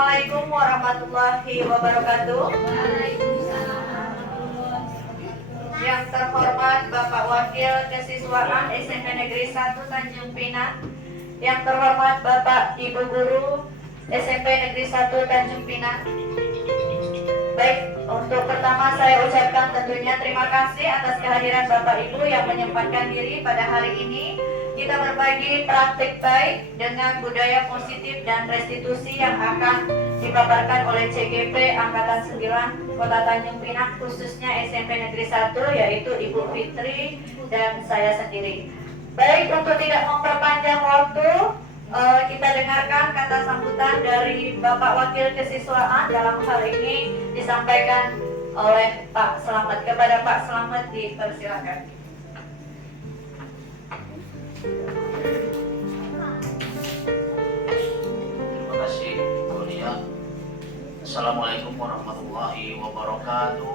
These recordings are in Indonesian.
Assalamualaikum warahmatullahi wabarakatuh. Yang terhormat Bapak Wakil Kesiswaan SMP Negeri 1 Tanjung Pinang, yang terhormat Bapak Ibu Guru SMP Negeri 1 Tanjung Pinang. Baik, untuk pertama saya ucapkan tentunya terima kasih atas kehadiran Bapak Ibu yang menyempatkan diri pada hari ini. Kita berbagi praktik baik dengan budaya positif dan restitusi yang akan dipaparkan oleh CGP Angkatan 9 Kota Tanjung Pinang, khususnya SMP Negeri 1, yaitu Ibu Fitri dan saya sendiri. Baik, untuk tidak memperpanjang waktu, kita dengarkan kata sambutan dari Bapak Wakil Kesiswaan. Dalam hal ini disampaikan oleh Pak Selamat. Kepada Pak Selamat dipersilakan. Terima kasih, Bu Lia. Assalamualaikum warahmatullahi wabarakatuh.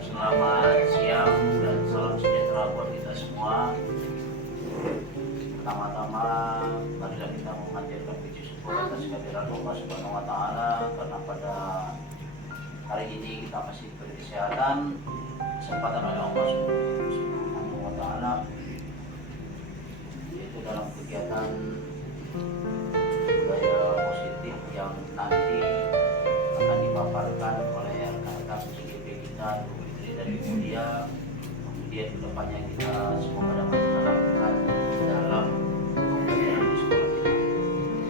Selamat siang dan salam sejahtera buat kita semua. Pertama-tama, marilah kita memanjatkan puji syukur atas kehadiran Allah Subhanahu wa Ta'ala, karena pada hari ini kita masih diberi kesehatan, kesempatan oleh Allah Subhanahu wa Ta'ala, yaitu dalam kegiatan budaya positif yang nanti akan dipaparkan oleh rekan-rekan CGP kita, Bu Fitri dan Ibu Lia. Kemudian kedepannya kita semoga dapat menerapkan dalam pembelajaran di sekolah kita.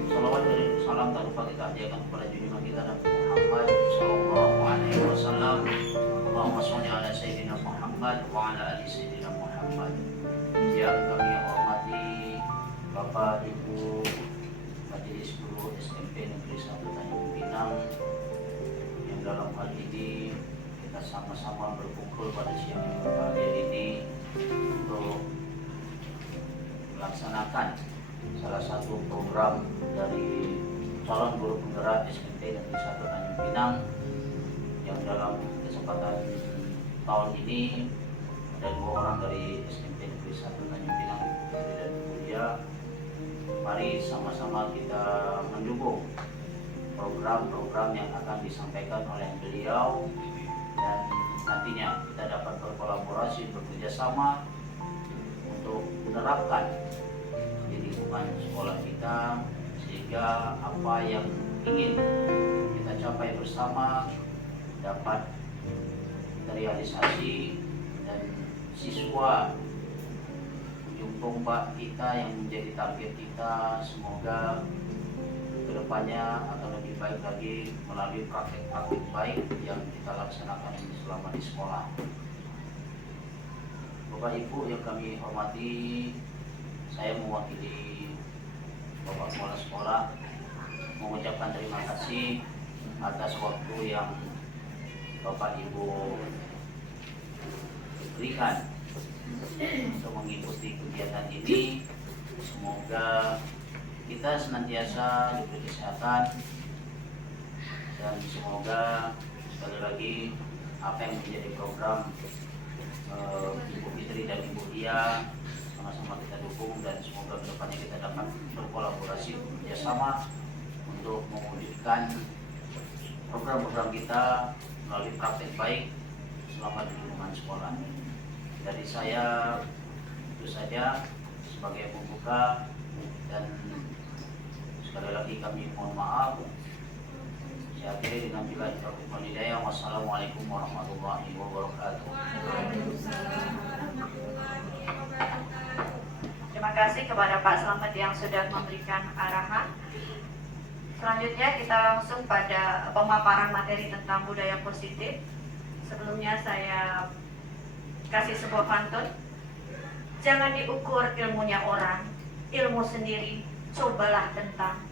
Salawat dan salam tak lupa kita ajarkan kepada junjungan kita Nabi Muhammad Sallallahu Alaihi Wasallam. Allahumma sholli ala Sayyidina Muhammad wa ala ali Sayyidina Muhammad. Yang kami hormati Bapak Ibu Majelis Guru SMP Negeri 1 Tanjung Pinang, yang dalam hal ini kita sama-sama berkumpul pada siang yang berbahagia ini untuk melaksanakan salah satu program dari calon guru penggerak SMP Negeri 1 Tanjung Pinang, yang dalam kesempatan tahun ini ada 2 orang dari SMP Negeri 1 Tanjung Pinang dan Kuliah. Mari sama-sama kita mendukung program-program yang akan disampaikan oleh beliau, dan nantinya kita dapat berkolaborasi, bekerja sama untuk menerapkan di lingkungan sekolah kita, sehingga apa yang ingin kita capai bersama dapat terrealisasi, dan siswa ujung tombak kita yang menjadi target kita semoga kedepannya akan lebih baik lagi melalui praktik-praktik baik yang kita laksanakan selama di sekolah. Bapak Ibu yang kami hormati, saya mewakili Bapak Kepala Sekolah mengucapkan terima kasih atas waktu yang Bapak Ibu berikan untuk mengikuti kegiatan ini. Semoga kita senantiasa diberi kesehatan, dan semoga sekali lagi apa yang menjadi program Ibu Fitri dan Ibu Lia sama-sama kita dukung, dan semoga kedepannya kita dapat berkolaborasi, bekerjasama untuk mewujudkan program-program kita melalui praktek baik selama di lingkungan sekolah. Dari saya itu saja sebagai pembuka, dan sekali lagi kami mohon maaf. Saya akhiri dengan bila taufiq wal hidayah. Wassalamualaikum warahmatullahi wabarakatuh. Terima kasih kepada Pak Selamat yang sudah memberikan arahan. Selanjutnya kita langsung pada pemaparan materi tentang budaya positif. Sebelumnya saya kasih sebuah pantun. Jangan diukur ilmunya orang, ilmu sendiri cobalah tentang.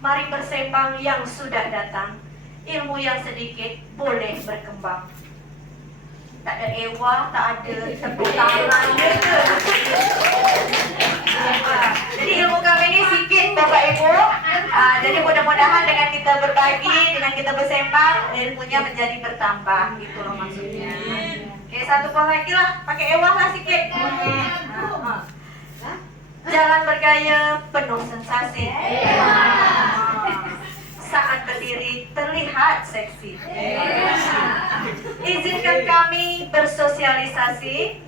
Mari bersembang yang sudah datang, ilmu yang sedikit boleh berkembang. Tak ada ewa, tak ada tepuk tangan. Jadi ilmu kami ini sedikit Bapak Ibu. Jadi mudah-mudahan dengan kita berbagi, dengan kita bersembang, ilmunya menjadi bertambah, gitu loh maksudnya. Oke, satu buah lagi lah, pakai ewa lah sedikit. Jalan bergaya penuh sensasi. saat berdiri terlihat seksi. Izinkan kami bersosialisasi,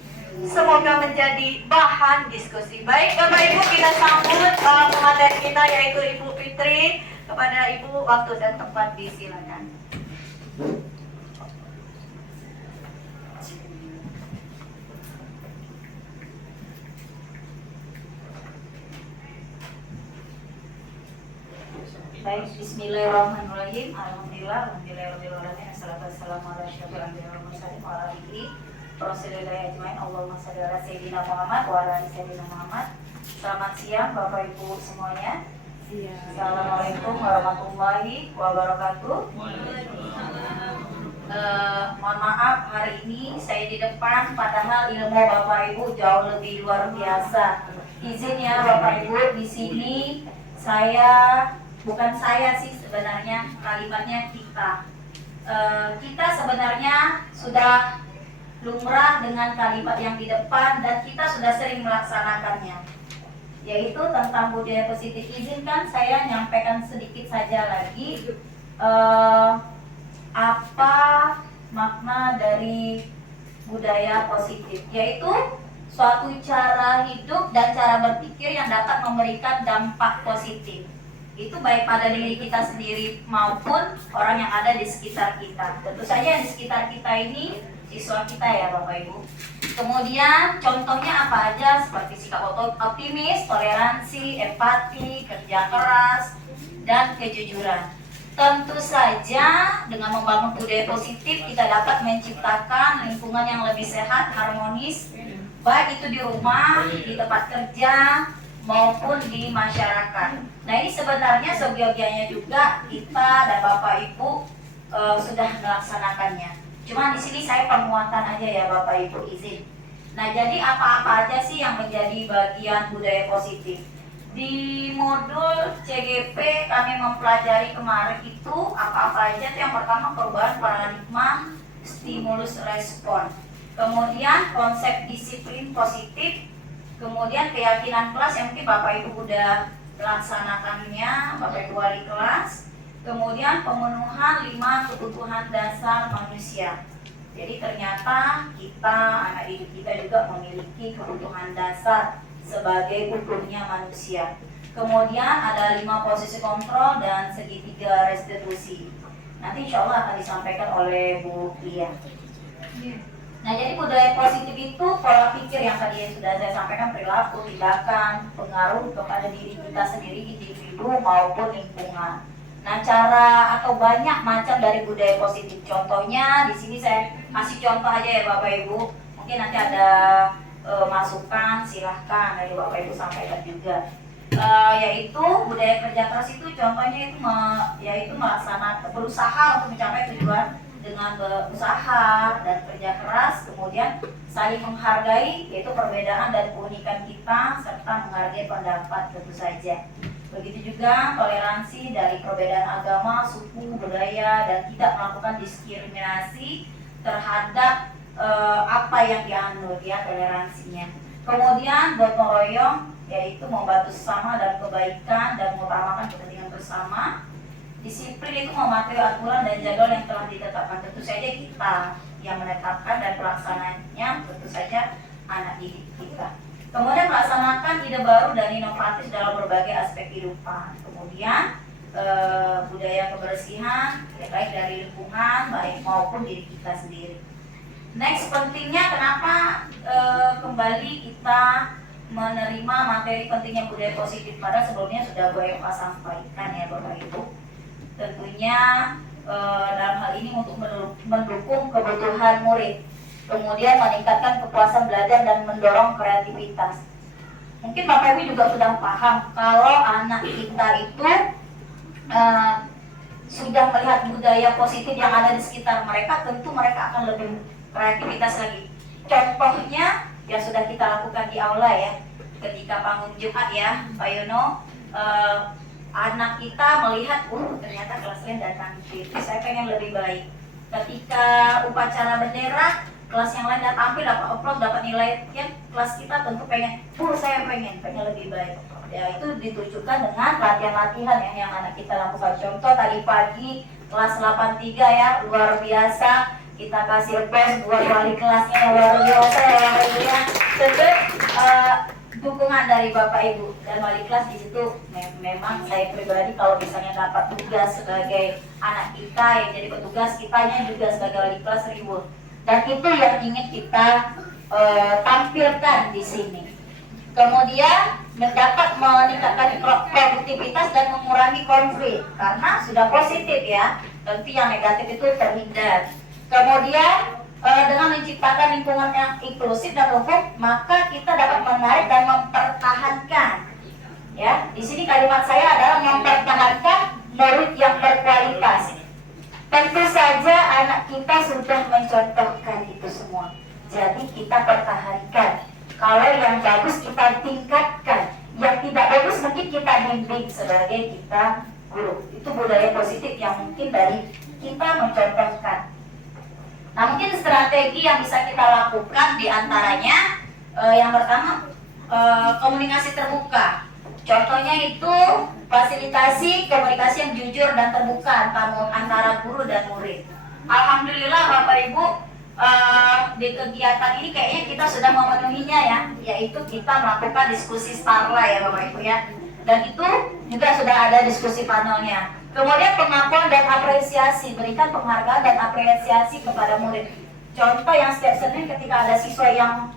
semoga menjadi bahan diskusi. Baik Bapak Ibu, kita sambut pengantin kita yaitu Ibu Fitri. Kepada Ibu, waktu dan tempat disilakan. Baik, bismillahirrahmanirrahim. Alhamdulillahirabbil assalatu wassalamu ala asyrofil anbiya'i wal mursalin wa ala alihi Rasulillah ajmain. Allahumma shalli ala sayyidina Muhammad wa ala ali sayyidina Muhammad. Selamat siang Bapak Ibu semuanya. Assalamualaikum warahmatullahi wabarakatuh. Mohon maaf, hari ini saya di depan, padahal ilmu Bapak Ibu jauh lebih luar biasa. Izin ya Bapak Ibu, di sini bukan saya sih sebenarnya, kalimatnya kita. Kita sebenarnya sudah lumrah dengan kalimat yang di depan dan kita sudah sering melaksanakannya, yaitu tentang budaya positif. Izinkan saya nyampaikan sedikit saja lagi apa makna dari budaya positif, yaitu suatu cara hidup dan cara berpikir yang dapat memberikan dampak positif. Itu baik pada diri kita sendiri maupun orang yang ada di sekitar kita. Tentu saja yang di sekitar kita ini siswa kita ya Bapak Ibu. Kemudian contohnya apa aja, seperti sikap optimis, toleransi, empati, kerja keras, dan kejujuran. Tentu saja dengan membangun budaya positif kita dapat menciptakan lingkungan yang lebih sehat, harmonis, baik itu di rumah, di tempat kerja, maupun di masyarakat. Nah ini sebenarnya seyogianya juga kita dan Bapak Ibu sudah melaksanakannya. Cuma di sini saya penguatan aja ya Bapak Ibu, izin. Nah jadi apa-apa aja sih yang menjadi bagian budaya positif? Di modul CGP kami mempelajari kemarin itu apa-apa aja tuh. Yang pertama perubahan paradigma, stimulus respon. Kemudian konsep disiplin positif. Kemudian keyakinan kelas yang mungkin Bapak Ibu udah melaksanakannya, Bapak Ibu wali kelas. Kemudian pemenuhan 5 kebutuhan dasar manusia. Jadi ternyata kita, anak didik kita juga memiliki kebutuhan dasar sebagai utuhnya manusia. Kemudian ada 5 posisi kontrol dan segitiga restitusi. Nanti insya Allah akan disampaikan oleh Bu Lia. Nah jadi budaya positif itu pola pikir yang tadi sudah saya sampaikan, perilaku, tindakan, pengaruh kepada diri kita sendiri, individu maupun lingkungan. Nah cara atau banyak macam dari budaya positif. Contohnya di sini saya kasih contoh aja ya Bapak Ibu. Mungkin nanti ada masukan, silahkan dari Bapak Ibu sampaikan juga. Yaitu budaya kerja keras itu contohnya itu yaitu melaksanakan berusaha untuk mencapai tujuan dengan berusaha dan kerja keras, kemudian saling menghargai yaitu perbedaan dan keunikan kita serta menghargai pendapat tentu saja. Begitu juga toleransi dari perbedaan agama, suku, budaya, dan tidak melakukan diskriminasi terhadap apa yang dianut ya, toleransinya. Kemudian gotong royong yaitu membantu sesama dan kebaikan dan mengutamakan kepentingan bersama. Disiplin itu mematuhi aturan dan jadwal yang telah ditetapkan. Tentu saja kita yang menetapkan dan pelaksananya tentu saja anak didik kita. Kemudian melaksanakan ide baru dan inovatif dalam berbagai aspek kehidupan. Kemudian budaya kebersihan ya, baik dari lingkungan baik maupun diri kita sendiri. Next, pentingnya kenapa kembali kita menerima materi pentingnya budaya positif, pada sebelumnya sudah gue sampaikan ya Bapak Ibu. Tentunya dalam hal ini untuk mendukung kebutuhan murid, kemudian meningkatkan kepuasan belajar dan mendorong kreativitas. Mungkin Bapak Ibu juga sudah paham kalau anak kita itu sudah melihat budaya positif yang ada di sekitar mereka, tentu mereka akan lebih kreativitas lagi. Contohnya yang sudah kita lakukan di aula ya, ketika panggung Jumat ya Pak Yono, anak kita melihat ternyata kelas lain datang gitu, saya pengen lebih baik. Ketika upacara bendera, kelas yang lain dapat tampil, dapat upload, dapat nilai, ya kelas kita tentu pengen, saya pengen lebih baik. Ya, itu ditujukan dengan latihan-latihan yang anak kita lakukan. Contoh tadi pagi kelas 83 ya, luar biasa. Kita kasih pes buat wali kelasnya yang luar biasa ya. Tentu dukungan dari Bapak Ibu dan wali kelas di situ. Memang saya pribadi kalau misalnya dapat tugas sebagai anak kita yang jadi petugas, kitanya juga sebagai wali kelas reward. Dan itu yang ingin kita tampilkan di sini. Kemudian dapat meningkatkan produktivitas dan mengurangi konflik karena sudah positif ya, tentu yang negatif itu terhindar. Kemudian dengan menciptakan lingkungan yang inklusif dan hukum, maka kita dapat menarik dan mempertahankan. Ya, di sini kalimat saya adalah mempertahankan murid yang berkualitas. Tentu saja anak kita sudah mencontohkan itu semua. Jadi kita pertahankan. Kalau yang bagus kita tingkatkan, yang tidak bagus mungkin kita bimbing sebagai kita guru. Itu budaya positif yang mungkin dari kita mencontohkan. Nah, mungkin strategi yang bisa kita lakukan diantaranya yang pertama komunikasi terbuka. Contohnya itu fasilitasi komunikasi yang jujur dan terbuka antara guru dan murid. Alhamdulillah Bapak Ibu, di kegiatan ini kayaknya kita sudah memenuhinya ya, yaitu kita melakukan diskusi Starla ya Bapak Ibu ya, dan itu juga sudah ada diskusi panelnya. Kemudian pengakuan dan apresiasi, berikan penghargaan dan apresiasi kepada murid. Contoh yang setiap Senin ketika ada siswa yang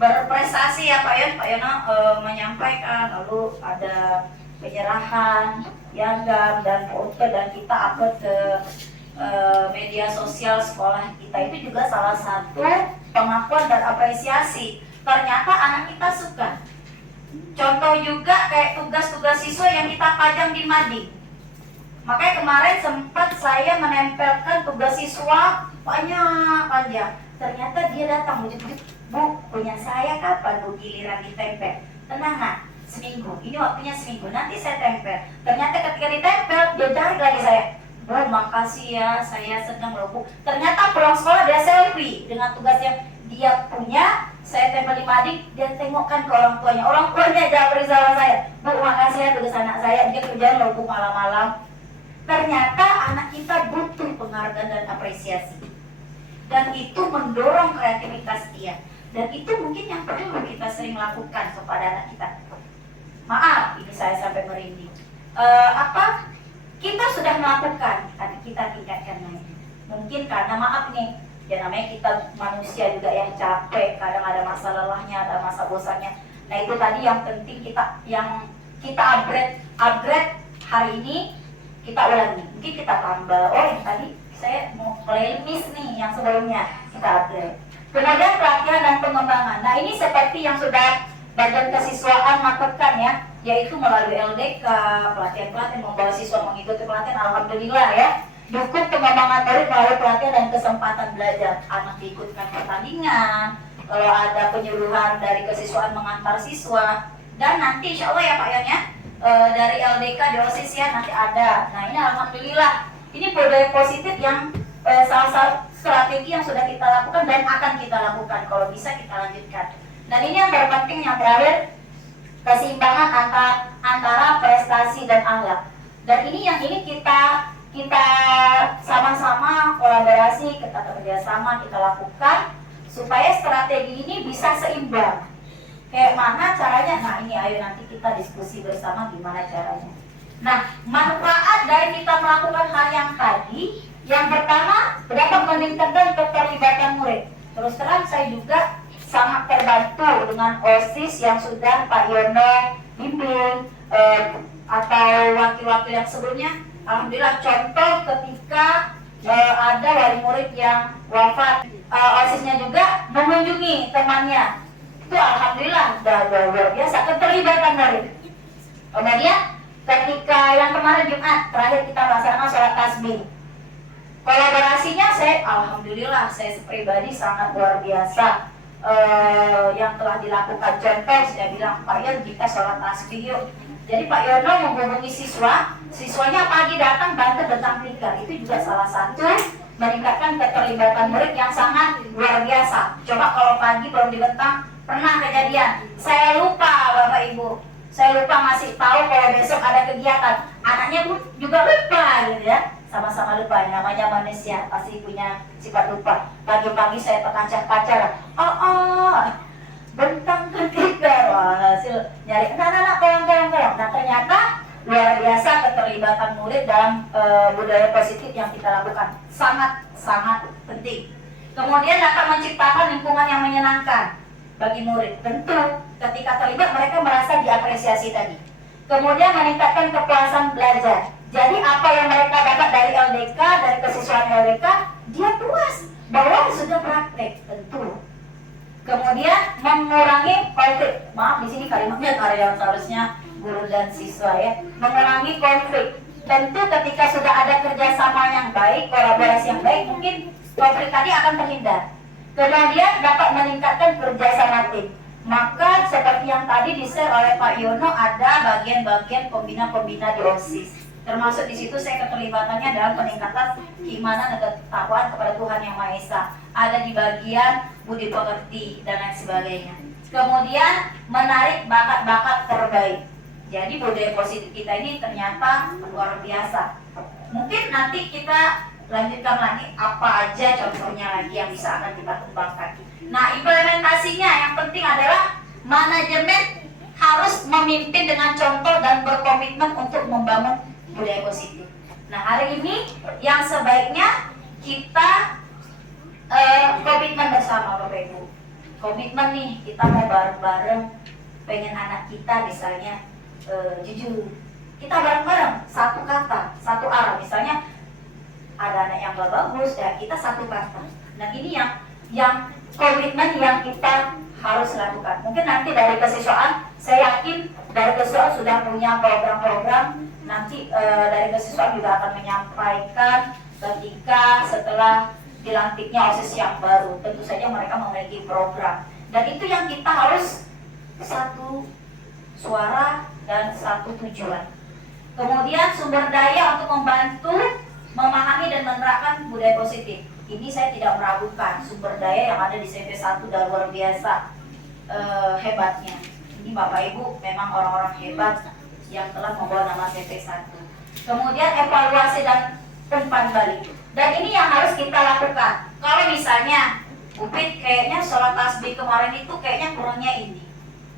berprestasi ya Pak Yono menyampaikan, lalu ada penyerahan piagam dan foto dan kita upload ke media sosial sekolah kita, itu juga salah satu pengakuan dan apresiasi. Ternyata anak kita suka. Contoh juga kayak tugas-tugas siswa yang kita pajang di mading. Makanya kemarin sempat saya menempelkan tugas siswa banyak panjang. Ternyata dia datang bujuk-bujuk, Bu, punya saya kapan Bu giliran ditempel? Tenang nak, seminggu. Ini waktunya seminggu. Nanti saya tempel. Ternyata ketika ditempel dia tarik lagi saya. Bu, makasih ya, saya senang loh Bu. Ternyata pulang sekolah dia selfie dengan tugas yang dia punya. Saya tempel di mading, dia tengokkan ke orang tuanya. Orang tuanya jawab sama saya, Bu, makasih ya tugas anak saya, dia kerjaan loh Bu malam-malam. Ternyata anak kita butuh penghargaan dan apresiasi. Dan itu mendorong kreativitas dia. Dan itu mungkin yang perlu kita sering lakukan kepada anak kita. Maaf, ini saya sampai merinding. Kita sudah melakukan, tapi kita tingkatkan lagi. Mungkin karena maaf nih, ya namanya kita manusia juga yang capek, kadang ada masa lelahnya, ada masa bosannya. Nah itu tadi yang penting kita upgrade hari ini, kita ulangi. Mungkin kita tambah, oh yang tadi saya mau playlist nih yang sebelumnya, kita upgrade. Kemudian pelatihan dan pengembangan. Nah ini seperti yang sudah Badan Kesiswaan lakukan ya, yaitu melalui LDK, pelatihan-pelatihan membawa siswa mengikuti pelatihan, alhamdulillah ya. Dukung pengembangan murid melalui pelatihan dan kesempatan belajar. Anak diikutkan pertandingan, kalau ada penyuluhan dari kesiswaan mengantar siswa, dan nanti insya Allah ya Pak Yon ya, dari LDK di OSIS ya nanti ada. Nah ini alhamdulillah, ini budaya positif yang salah satu strategi yang sudah kita lakukan dan akan kita lakukan, kalau bisa kita lanjutkan. Dan ini yang terpenting yang terakhir, keseimbangan antara prestasi dan akhlak. Dan ini yang kita sama-sama kolaborasi, kita kerjasama, kita lakukan supaya strategi ini bisa seimbang. Kayak mana caranya? Nah ini ayo nanti kita diskusi bersama gimana caranya. Nah manfaat dari kita melakukan hal yang tadi, yang pertama dapat meningkatkan keterlibatan murid. Terus terang saya juga sangat terbantu dengan OSIS yang sudah Pak Yono bimbing atau wakil-wakil yang sebelumnya. Alhamdulillah, contoh ketika ada wali murid yang wafat, OSISnya juga mengunjungi temannya. Itu alhamdulillah luar biasa keterlibatan murid. Kemudian ketika yang kemarin Jumat terakhir kita melaksanakan sholat tasbih, kolaborasinya alhamdulillah saya pribadi sangat luar biasa. Yang telah dilakukan. Contoh saya bilang, Pak Yon kita sholat tasbih yuk. Jadi Pak Yono menghubungi siswanya pagi datang bantu tentang tikar. Itu juga salah satu meningkatkan keterlibatan murid yang sangat luar biasa. Coba kalau pagi belum dibentang, Pernah kejadian, saya lupa Bapak Ibu, saya lupa ngasih tahu kalau besok ada kegiatan. Anaknya pun juga lupa gitu ya, sama-sama lupa. Namanya manusia pasti punya sifat lupa. Pagi-pagi saya tekan pacar, bentang ketika, wah hasil nyari, nah tolong. Nah ternyata luar biasa keterlibatan murid dalam budaya positif yang kita lakukan, sangat penting. Kemudian dapat menciptakan lingkungan yang menyenangkan bagi murid. Tentu ketika terlibat mereka merasa diapresiasi tadi. Kemudian meningkatkan kepuasan belajar. Jadi apa yang mereka dapat dari LDK, dari kesiswaan LDK, dia puas bahwa sudah praktek, tentu. Kemudian mengurangi konflik. Maaf di sini kalimatnya karya seharusnya guru dan siswa ya. Mengurangi konflik. Tentu ketika sudah ada kerjasama yang baik, kolaborasi yang baik, mungkin konflik tadi akan terhindar. Kemudian dapat meningkatkan kerjasama tim. Maka seperti yang tadi di-share oleh Pak Yono, ada bagian-bagian pembina-pembina di OSIS. Termasuk di situ saya keterlibatannya dalam peningkatan keimanan dan ketakwaan kepada Tuhan Yang Maha Esa. Ada di bagian budi pekerti dan lain sebagainya. Kemudian menarik bakat-bakat terbaik. Jadi budaya positif kita ini ternyata luar biasa. Mungkin nanti kita lanjutkan lagi apa aja contohnya lagi yang bisa akan kita kembangkan. Nah, implementasinya yang penting adalah manajemen harus memimpin dengan contoh dan berkomitmen untuk membangun budaya positif. Nah, hari ini yang sebaiknya kita komitmen bersama Bapak Ibu. Komitmen nih, kita mau bareng-bareng pengen anak kita misalnya jujur. Kita bareng-bareng satu kata, satu arah. Misalnya ada anak yang gak bagus, ya kita satu kata. Nah ini yang komitmen yang kita harus lakukan. Mungkin nanti dari kesiswaan, saya yakin dari kesiswaan sudah punya program-program. Nanti dari kesiswaan juga akan menyampaikan ketika setelah dilantiknya OSIS yang baru. Tentu saja mereka memiliki program. Dan itu yang kita harus satu suara dan satu tujuan. Kemudian sumber daya untuk membantu memahami dan menerapkan budaya positif. Ini saya tidak meragukan sumber daya yang ada di CP1 dan luar biasa hebatnya. Ini Bapak Ibu memang orang-orang hebat yang telah membawa nama CP1. Kemudian evaluasi dan umpan balik. Dan ini yang harus kita lakukan. Kalau misalnya Upit kayaknya sholat tasbih kemarin itu kayaknya kurangnya ini,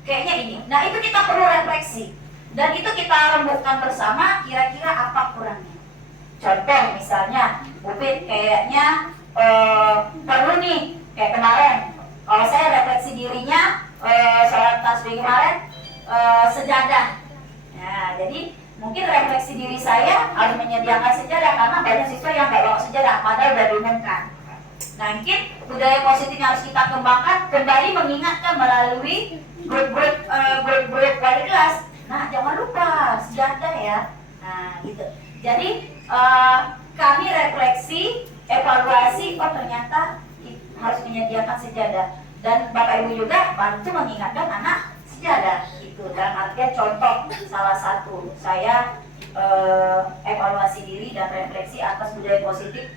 kayaknya ini. Nah itu kita perlu refleksi. Dan itu kita rembukkan bersama kira-kira apa kurangnya. Contoh misalnya, Upit kayaknya perlu nih, kayak kemarin, kalau saya refleksi dirinya, sholat tasbih kemarin, sejadah. Nah, jadi mungkin refleksi diri saya harus menyediakan sejadah, karena banyak siswa yang nggak bawa sejadah, padahal udah diumumkan. Nah, mungkin budaya positif yang harus kita kembangkan, kembali mengingatkan melalui grup-grup wali kelas. Nah, jangan lupa sejadah ya. Nah, gitu. Jadi kami refleksi, evaluasi, oh ternyata harus menyediakan sejadah. Dan Bapak Ibu juga bantu mengingatkan anak sejadah. Itu dalam artian contoh salah satu saya evaluasi diri dan refleksi atas budaya positif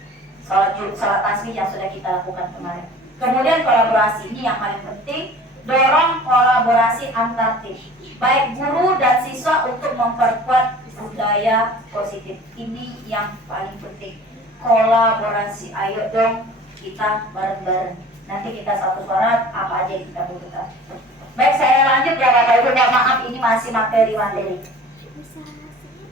salat tasbih yang sudah kita lakukan kemarin. Kemudian kolaborasi, ini yang paling penting, dorong kolaborasi antar tim, baik guru dan siswa untuk memperkuat budaya positif. Ini yang paling penting, kolaborasi. Ayo dong kita bareng-bareng. Nanti kita satu suara apa aja yang kita butuhkan. Baik, saya lanjut ya Bapak Ibu. Maaf ini masih materi.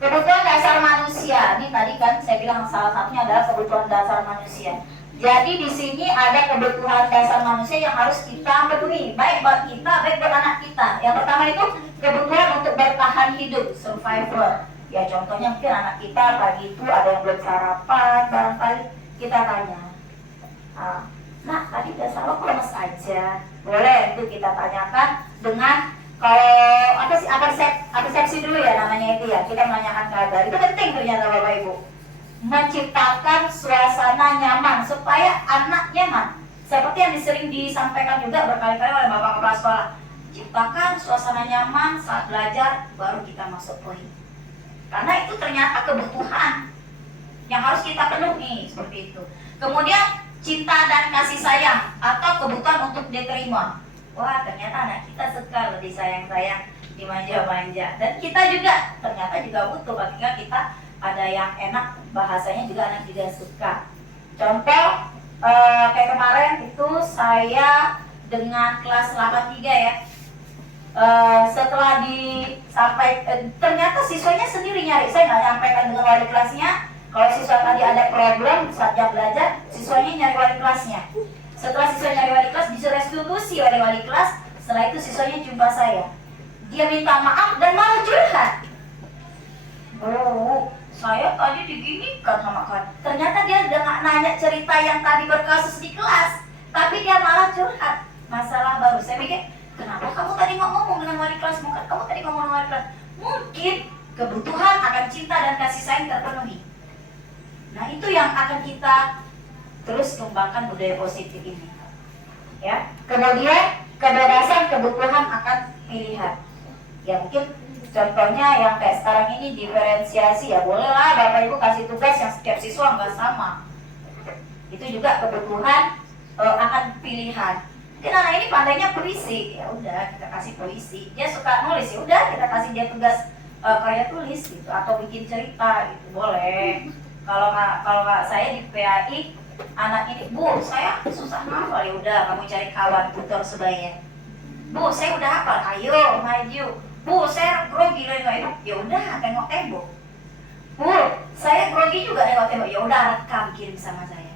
Kebutuhan dasar manusia. Ini tadi kan saya bilang salah satunya adalah kebutuhan dasar manusia. Jadi di sini ada kebutuhan dasar manusia yang harus kita penuhi, baik buat kita, baik buat anak kita. Yang pertama itu kebutuhan untuk bertahan hidup, survival. Ya contohnya mungkin anak kita pagi itu ada yang belum sarapan, barangkali kita tanya, nah tadi udah sarapan kok lemes aja. Boleh itu kita tanyakan dengan kalau persepsi dulu ya namanya itu ya, kita menanyakan kabar. Itu penting ternyata Bapak Ibu. Menciptakan suasana nyaman supaya anak nyaman. Seperti yang sering disampaikan juga berkali-kali oleh Bapak Kepala Sekolah. Ciptakan suasana nyaman saat belajar, baru kita masuk poin. Karena itu ternyata kebutuhan yang harus kita penuhi seperti itu. Kemudian cinta dan kasih sayang atau kebutuhan untuk diterima. wah ternyata anak kita suka loh disayang-sayang, dimanja-manja. Dan kita juga ternyata juga butuh ketika kita ada yang enak bahasanya juga anak juga suka. Contoh kayak kemarin itu saya dengan kelas 83 ya. Setelah ternyata siswanya sendiri nyari, saya nggak nyampaikan dengan wali kelasnya. Kalau siswa tadi ada problem saat jam belajar, siswanya nyari wali kelasnya. Setelah siswa nyari wali kelas, direstitusi oleh wali kelas. Setelah itu siswanya jumpa saya, dia minta maaf dan malah curhat. Oh, saya tadi diginikan sama kan. Ternyata dia udah nggak nanya cerita yang tadi berkasus di kelas, tapi dia malah curhat masalah baru. Saya pikir, kenapa kamu tadi nggak ngomong dengan wali kelas? Mungkin kamu tadi ngomong dengan wali kelas. Mungkin kebutuhan akan cinta dan kasih sayang terpenuhi. Nah, itu yang akan kita terus kembangkan budaya positif ini. Ya. Kemudian kebebasan kebutuhan akan pilihan. Ya mungkin contohnya yang kayak sekarang ini diferensiasi, ya bolehlah Bapak Ibu kasih tugas yang setiap siswa nggak sama. Itu juga kebutuhan akan pilihan. Mungkin anak ini pandainya puisi, ya udah kita kasih puisi. Dia suka nulis, ya udah kita kasih dia tugas karya tulis gitu, atau bikin cerita gitu, boleh. Kalau nggak saya di PAI, anak ini, Bu, saya susah ngapal, ya udah kamu cari kawan tutor sebaya. Bu, saya udah hafal, ayo maju. Bu, saya grogi nengok, ya udah tengok tembok. Bu, saya grogi juga nengok tembok, ya udah rekam kirim sama saya.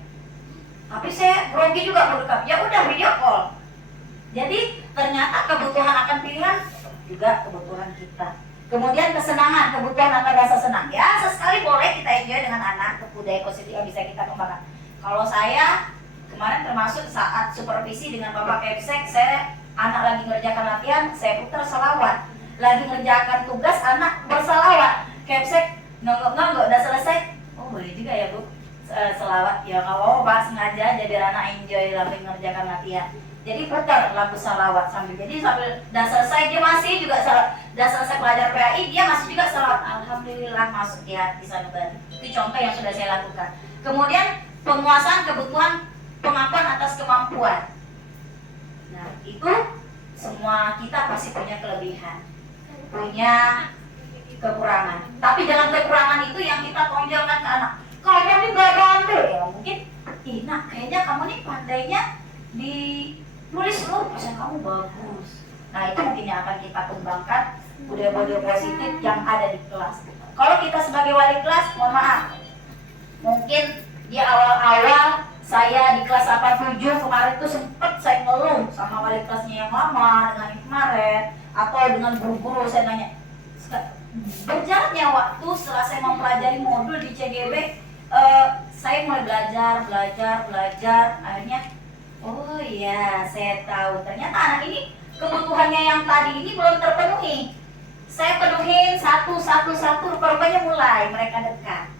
Tapi saya grogi juga merekam, ya udah video call. Jadi ternyata kebutuhan akan pilihan juga kebutuhan kita. Kemudian kesenangan, kebutuhan akan rasa senang. Ya sesekali boleh kita enjoy dengan anak, budaya positif yang bisa kita kembangkan. Kalau saya kemarin termasuk saat supervisi dengan Bapak Kepsek, saya anak lagi ngerjakan latihan, saya putar selawat. Lagi ngerjakan tugas, anak berselawat. Kepsek ngangguk, udah selesai. Oh boleh juga ya Bu, selawat. Ya nggak apa-apa Pak, sengaja jadi anak enjoy lagi ngerjakan latihan. Jadi putar lagu salawat sambil, jadi sambil udah selesai dia masih juga udah selesai belajar PAI, dia masih juga salawat. Alhamdulillah masuk di hati sanubari. Itu contoh yang sudah saya lakukan. Kemudian penguasaan kebutuhan pengakuan atas kemampuan. Nah itu semua kita pasti punya kelebihan, punya kekurangan. Tapi jangan kekurangan itu yang kita tonjolkan ke anak. Kamu ini gak pandai ya, mungkin nak kayaknya kamu nih pandainya di nulis loh, pesan kamu bagus. Nah itu mungkin yang akan kita kembangkan budaya-budaya positif yang ada di kelas. Kalau kita sebagai wali kelas, mohon maaf, mungkin di awal-awal saya di kelas 87 kemarin tuh sempat saya ngeluh sama wali kelasnya yang lama dengan yang kemarin, atau dengan guru-guru saya nanya. Berjalannya waktu setelah saya mempelajari modul di CGB, saya mulai belajar, akhirnya oh iya, saya tahu ternyata anak ini kebutuhannya yang tadi ini belum terpenuhi. Saya penuhin satu, rupanya mulai mereka dekat.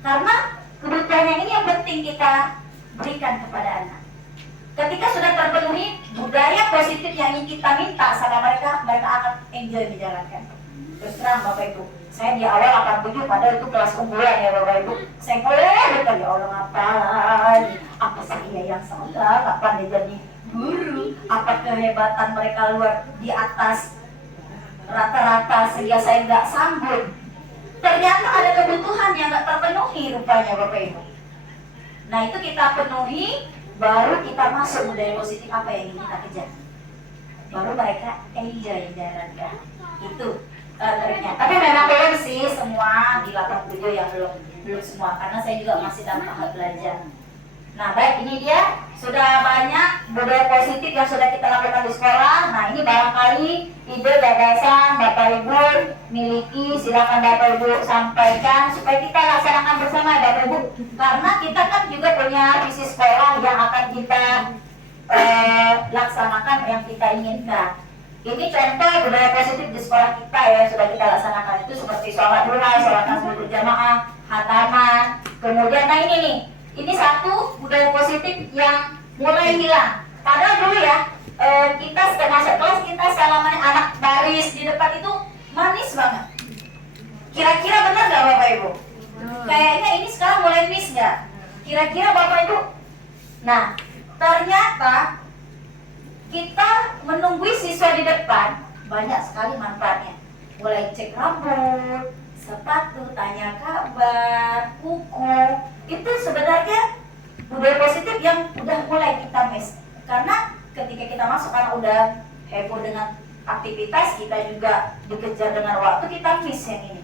Karena kebutuhannya ini yang penting kita berikan kepada anak. Ketika sudah terpenuhi, budaya positif yang ingin kita minta sama mereka, mereka akan enjoy menjalankan. Terus terang Bapak Ibu, saya di awal 87 padahal itu kelas unggulan ya Bapak Ibu. Saya ngeluh, ya Allah ngapain? Apa saya yang salah? Kapan dia jadi guru? Apa kehebatan mereka luar di atas rata-rata sehingga saya nggak sanggup? Ternyata ada kebutuhan yang nggak terpenuhi rupanya Bapak Ibu. Nah itu kita penuhi, baru kita masuk budaya positif apa yang ingin kita kejar. Baru mereka enjoy menjalankan. Itu triknya. Tapi memang belum sih semua di 87 yang belum semua, karena saya juga masih dalam tahap belajar. Nah baik, ini dia sudah banyak budaya positif yang sudah kita lakukan di sekolah. Nah ini barangkali ide gagasan Bapak Ibu miliki, silakan Bapak Ibu sampaikan supaya kita laksanakan bersama ya Bapak Ibu. Karena kita kan juga punya visi sekolah yang akan kita laksanakan yang kita inginkan. Ini contoh budaya positif di sekolah kita ya, sudah kita laksanakan itu seperti sholat duha, sholat tasbih berjamaah, khataman. Kemudian nah ini nih, ini satu budaya positif yang mulai hilang. Padahal dulu ya, kita setiap masuk kelas kita salaman anak baris di depan itu manis banget. Kira-kira benar nggak Bapak Ibu? Kayaknya ini sekarang mulai miss nggak? Kira-kira Bapak Ibu? Nah, ternyata kita menunggui siswa di depan banyak sekali manfaatnya. Mulai cek rambut, sepatu, tanya kabar, kuku. Itu sebenarnya budaya positif yang udah mulai kita miss. Karena ketika kita masuk karena udah heboh dengan aktivitas, kita juga dikejar dengan waktu, kita miss yang ini.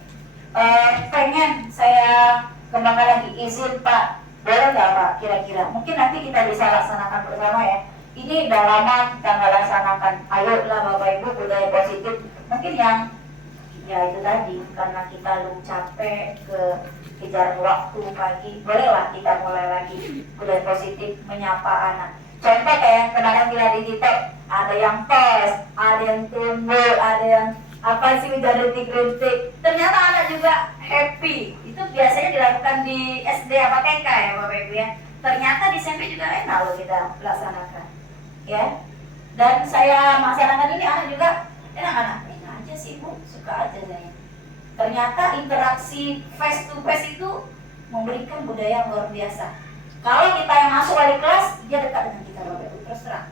Pengen saya kembangkan lagi, izin Pak, boleh nggak Pak kira-kira? Mungkin nanti kita bisa laksanakan bersama ya. Ini udah lama kita nggak laksanakan. Ayolah Bapak Ibu, budaya positif. Mungkin yang ya itu tadi, karena kita lu capek ke kejar waktu pagi, bolehlah kita mulai lagi budaya positif menyapa anak. Contoh kayak yang kemarin kita di TikTok, ada yang tos, ada yang tumbuh, ada yang apa sih udah detik-detik. Ternyata anak juga happy. Itu biasanya dilakukan di SD apa TK ya Bapak Ibu ya. Ternyata di SMP juga enak loh kita laksanakan. Ya. Dan saya laksanakan ini anak juga enak-enak. Enak aja sih Bu, suka aja saya. Ternyata interaksi face to face itu memberikan budaya yang luar biasa. Kalau kita yang masuk wali kelas, dia dekat dengan kita Bapak Ibu, terus terang.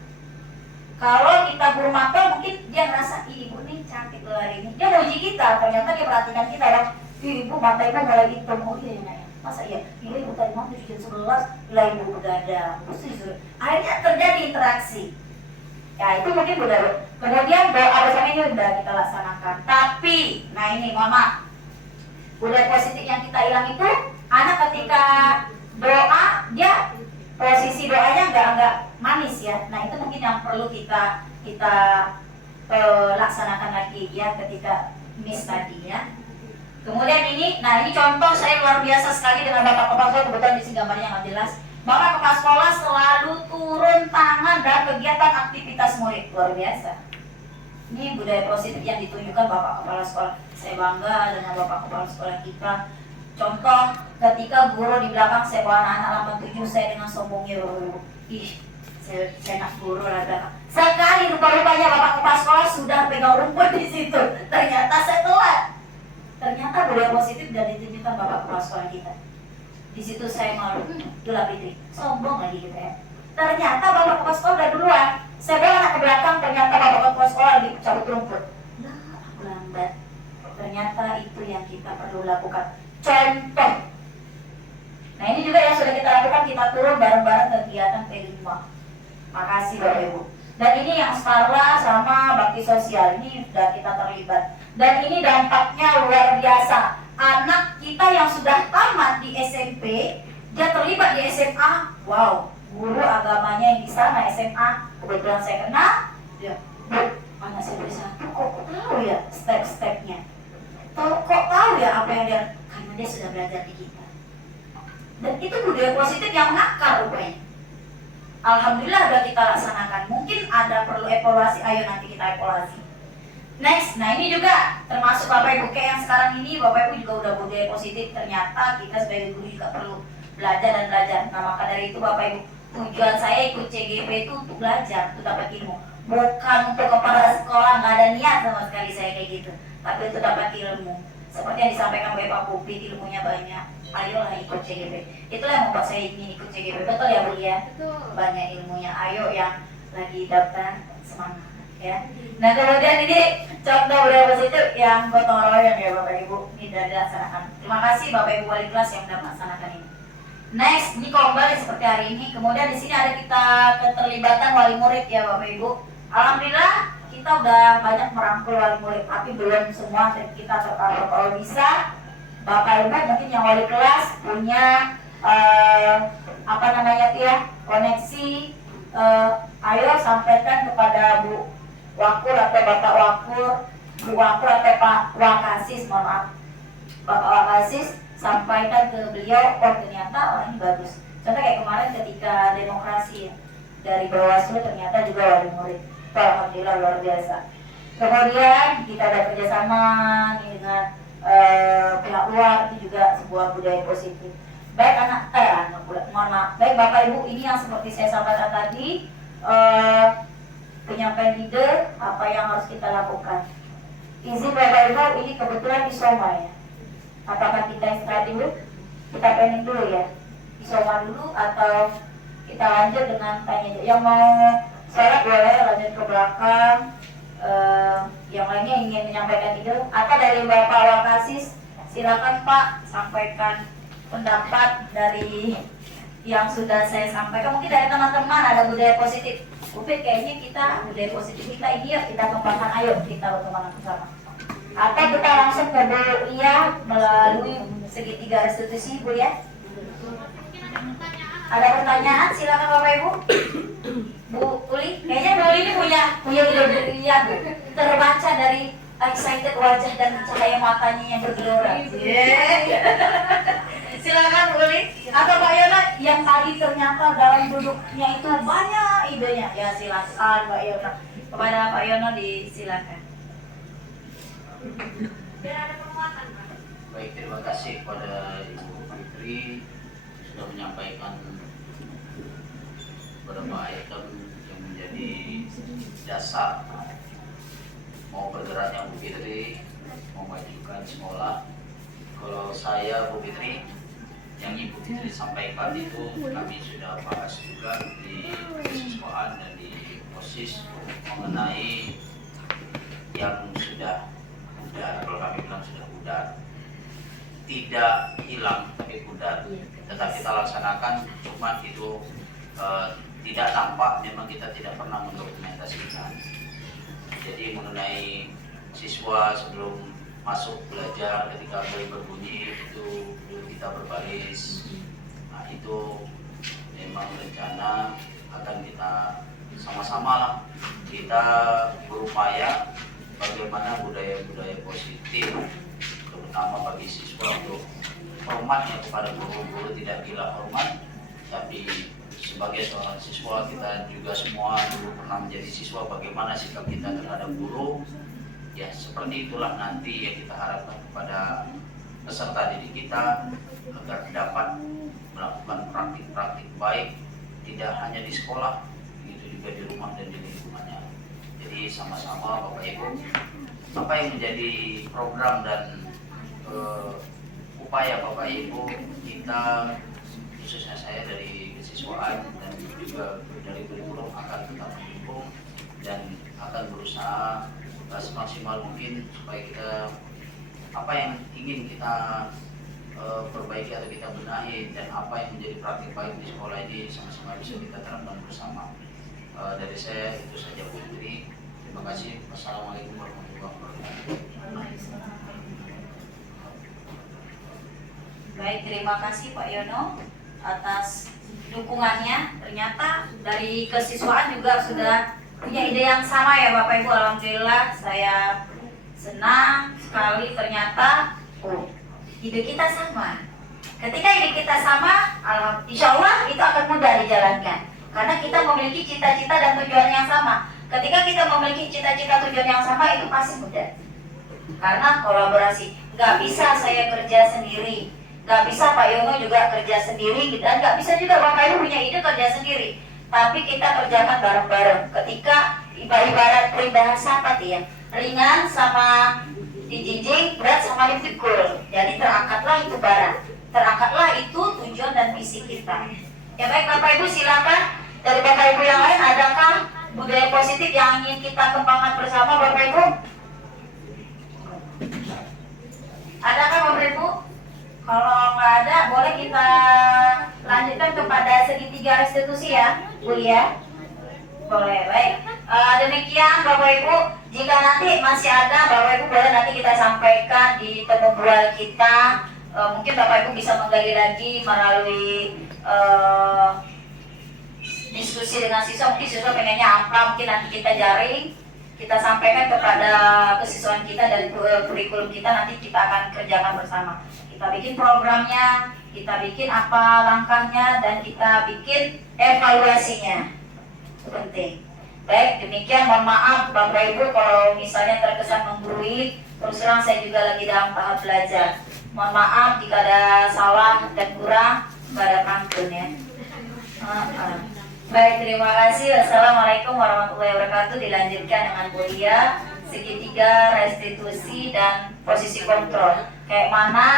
Kalau kita guru mata, mungkin dia ngerasa, ih ibu nih cantik loh hari ini. Dia mau uji kita, ternyata dia perhatikan kita loh. Ih ibu mata ibu mulai hitam, oh iya ya. Masa iya? Iya ibu tadi malam 7 jam 11, lah ibu begadang. Akhirnya terjadi interaksi. Ya itu mungkin budaya. Kemudian doa bersama ini udah kita laksanakan. Tapi, nah ini mohon maaf, budaya positif yang kita hilang itu, anak ketika doa dia posisi doanya nggak manis ya. Nah itu mungkin yang perlu kita laksanakan lagi ya ketika miss tadi ya. Kemudian ini, nah ini contoh saya luar biasa sekali dengan Bapak Kepala Sekolah, kebetulan di sini gambarnya nggak jelas. Bapak Kepala Sekolah selalu turun tangan dalam kegiatan aktivitas murid, luar biasa. Ini budaya positif yang ditunjukkan Bapak Kepala Sekolah. Saya bangga dengan Bapak Kepala Sekolah kita. Contoh, ketika guru di belakang saya bawa anak-anak 87, saya dengan sombongnya ih, saya nak guru lah belakang. Sekali rupa-rupanya Bapak Kepala Sekolah sudah pegang rumput di situ. Ternyata saya telat. Ternyata budaya positif dan ditunjukkan Bapak Kepala Sekolah kita. Di situ saya malu, itulah Fitri, sombong lagi gitu ya. Ternyata Bapak Kepala Sekolah udah duluan. Saya bawa anak ke belakang, ternyata Bapak Kepala Sekolah lagi cabut rumput. Nah, aku lambat. Ternyata itu yang kita perlu lakukan. Contoh. Nah ini juga yang sudah kita lakukan, kita turun bareng-bareng kegiatan P5. Makasih Bapak Ibu. Dan ini yang Starla sama bakti sosial, ini sudah kita terlibat. Dan ini dampaknya luar biasa. Anak kita yang sudah tamat di SMP, dia terlibat di SMA. Wow, guru agamanya yang di sana SMA, kebetulan saya kenal. Ya, Bu, anak saya dari satu kok tahu ya step-stepnya. Kok tahu ya apa yang dia, karena dia sudah belajar di kita. Dan itu budaya positif yang mengakar rupanya. Alhamdulillah sudah kita laksanakan. Mungkin ada perlu evaluasi, ayo nanti kita evaluasi. Next, nah ini juga termasuk Bapak Ibu kayak yang sekarang ini Bapak Ibu juga udah budaya positif. Ternyata kita sebagai guru juga perlu belajar dan belajar. Nah maka dari itu Bapak Ibu, tujuan saya ikut CGP itu untuk belajar, untuk dapat ilmu. Bukan untuk kepala sekolah, nggak ada niat sama sekali saya kayak gitu. Tapi untuk dapat ilmu. Seperti yang disampaikan oleh Pak Pupit, ilmunya banyak. Ayolah ikut CGP. Itulah yang membuat saya ingin ikut CGP. Betul ya Bu ya? Betul. Banyak ilmunya. Ayo yang lagi daftar semangat ya. Nah kemudian ini contoh budaya positif yang gotong royong ya Bapak Ibu. Ini sudah dilaksanakan. Terima kasih Bapak Ibu wali kelas yang sudah melaksanakan ini. Next, ini kembali seperti hari ini. Kemudian di sini ada kita keterlibatan wali murid ya Bapak Ibu. Alhamdulillah kita udah banyak merangkul wali murid, tapi belum semua kita tercover. Kalau bisa Bapak Ibu mungkin yang wali kelas punya apa namanya ya, koneksi, ayo sampaikan kepada Bu Wakur atau Bapak Wakur, Bu Wakur atau Pak Wakasis, mohon maaf, Bapak Wakasis, sampaikan ke beliau, oh ternyata orang ini bagus. Contoh kayak kemarin ketika demokrasi dari Bawaslu ternyata juga wali murid. Alhamdulillah luar biasa. Kemudian kita ada kerjasama dengan pihak luar, itu juga sebuah budaya positif. Baik mohon maaf, baik Bapak Ibu, ini yang seperti saya sampaikan tadi, penyampaian ide apa yang harus kita lakukan. Izin Bapak Ibu, ini kebetulan di Soma ya. Apakah kita istirahat dulu? Kita planning dulu ya. Di Soma dulu atau kita lanjut dengan tanya jawab. Yang mau Saya boleh lanjut ke belakang. Yang lainnya ingin menyampaikan ide atau dari Bapak Wakasis, silakan Pak sampaikan pendapat dari yang sudah saya sampaikan. Mungkin dari teman-teman ada budaya positif. Upit kayaknya kita budaya positif kita ini yuk kita kembangkan, ayo kita berkembang bersama. Atau kita langsung ke Bu Iya melalui segitiga restitusi Bu ya. Ada pertanyaan silakan Bapak Ibu. Bu Uli, kayaknya Bu Uli ini punya ide ya Bu. Terbaca dari excited wajah dan cahaya matanya yang bergelora. Silakan Bu Uli. Atau Pak Yono yang tadi ternyata dalam duduknya itu banyak idenya. Ya silakan Pak Yono. Kepada Pak Yono disilakan. Biar ada penguatan Pak. Baik, terima kasih kepada Ibu Fitri sudah menyampaikan beberapa item yang menjadi dasar mau bergeraknya Bu Fitri memajukan sekolah. Kalau saya Bu Fitri, yang Ibu Fitri sampaikan itu kami sudah bahas juga di kesiswaan dan di OSIS mengenai yang sudah pudar. Kalau kami bilang sudah pudar, tidak hilang tapi pudar, tetap kita laksanakan, cuma itu tidak tampak, memang kita tidak pernah mendokumentasikan. Jadi mengenai siswa sebelum masuk belajar, ketika mulai berbunyi itu belum kita berbaris. Nah itu memang rencana akan kita sama-sama lah kita berupaya bagaimana budaya-budaya positif terutama bagi siswa untuk hormatnya kepada guru-guru, tidak gila hormat, tapi sebagai seorang siswa kita juga semua dulu pernah menjadi siswa, bagaimana sikap kita terhadap guru. Ya seperti itulah nanti yang kita harapkan kepada peserta didik kita agar dapat melakukan praktik-praktik baik tidak hanya di sekolah, begitu juga di rumah dan di lingkungannya. Jadi sama-sama Bapak Ibu, apa yang menjadi program dan upaya Bapak Ibu kita, khususnya saya dari kesiswaan dan juga dari kurikulum akan tetap mendukung dan akan berusaha semaksimal mungkin supaya kita apa yang ingin kita perbaiki atau kita benahi dan apa yang menjadi praktik baik di sekolah ini sama-sama bisa kita terapkan bersama. Dari saya itu saja Bu Putri. Terima kasih. Wassalamualaikum warahmatullahi wabarakatuh. Baik, terima kasih Pak Yono atas dukungannya. Ternyata dari kesiswaan juga sudah punya ide yang sama ya Bapak Ibu. Alhamdulillah saya senang sekali ternyata ide kita sama. Ketika ide kita sama, insya Allah itu akan mudah dijalankan. Karena kita memiliki cita-cita dan tujuan yang sama. Ketika kita memiliki cita-cita tujuan yang sama itu pasti mudah. Karena kolaborasi. Gak bisa saya kerja sendiri. Gak bisa Pak Yono juga kerja sendiri. Dan gak bisa juga Bapak Ibu punya ide kerja sendiri. Tapi kita kerjakan bareng-bareng. Ketika ibarat peribahasa apa ya? Ringan sama dijinjing, berat sama dipikul. Jadi terangkatlah itu barang. Terangkatlah itu tujuan dan misi kita. Ya baik Bapak Ibu, silakan. Dari Bapak Ibu yang lain, adakah budaya positif yang ingin kita kembangkan bersama Bapak Ibu? Adakah Bapak Ibu? Kalau nggak ada, boleh kita lanjutkan kepada segitiga restitusi ya, Bu ya. Boleh, baik. Demikian Bapak Ibu, jika nanti masih ada Bapak Ibu boleh nanti kita sampaikan di temu bual kita. Mungkin Bapak Ibu bisa menggali lagi melalui diskusi dengan siswa. Mungkin siswa pengennya apa, mungkin nanti kita jaring, kita sampaikan kepada kesiswaan kita dan kurikulum kita, nanti kita akan kerjakan bersama. Kita bikin programnya, kita bikin apa langkahnya, dan kita bikin evaluasinya. Itu penting. Baik, demikian. Mohon maaf Bapak Ibu kalau misalnya terkesan menggurui. Terus terang saya juga lagi dalam tahap belajar. Mohon maaf jika ada salah dan kurang, pada pantun ya. Baik, terima kasih. Wassalamualaikum warahmatullahi wabarakatuh. Dilanjutkan dengan kuliah segitiga restitusi dan posisi kontrol. Kayak mana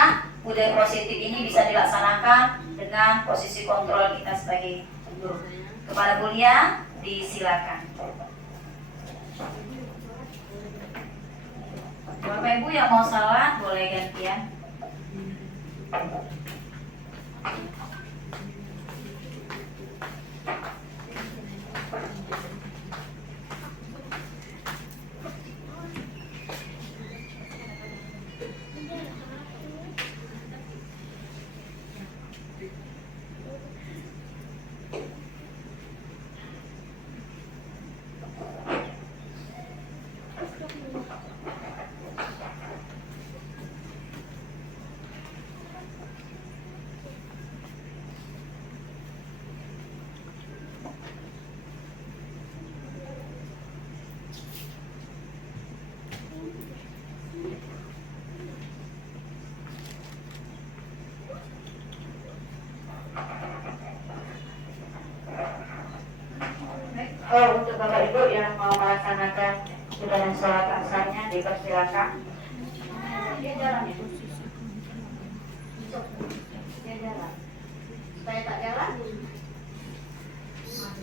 budaya positif ini bisa dilaksanakan dengan posisi kontrol kita sebagai Kepala kuliah disilakan. Bapak Ibu yang mau salat boleh gantian. Untuk Bapak Ibu yang mau melaksanakan ibadah sholat asarnya dipersilakan. Dia jalan ya? Dia jalan. Supaya tak jalan?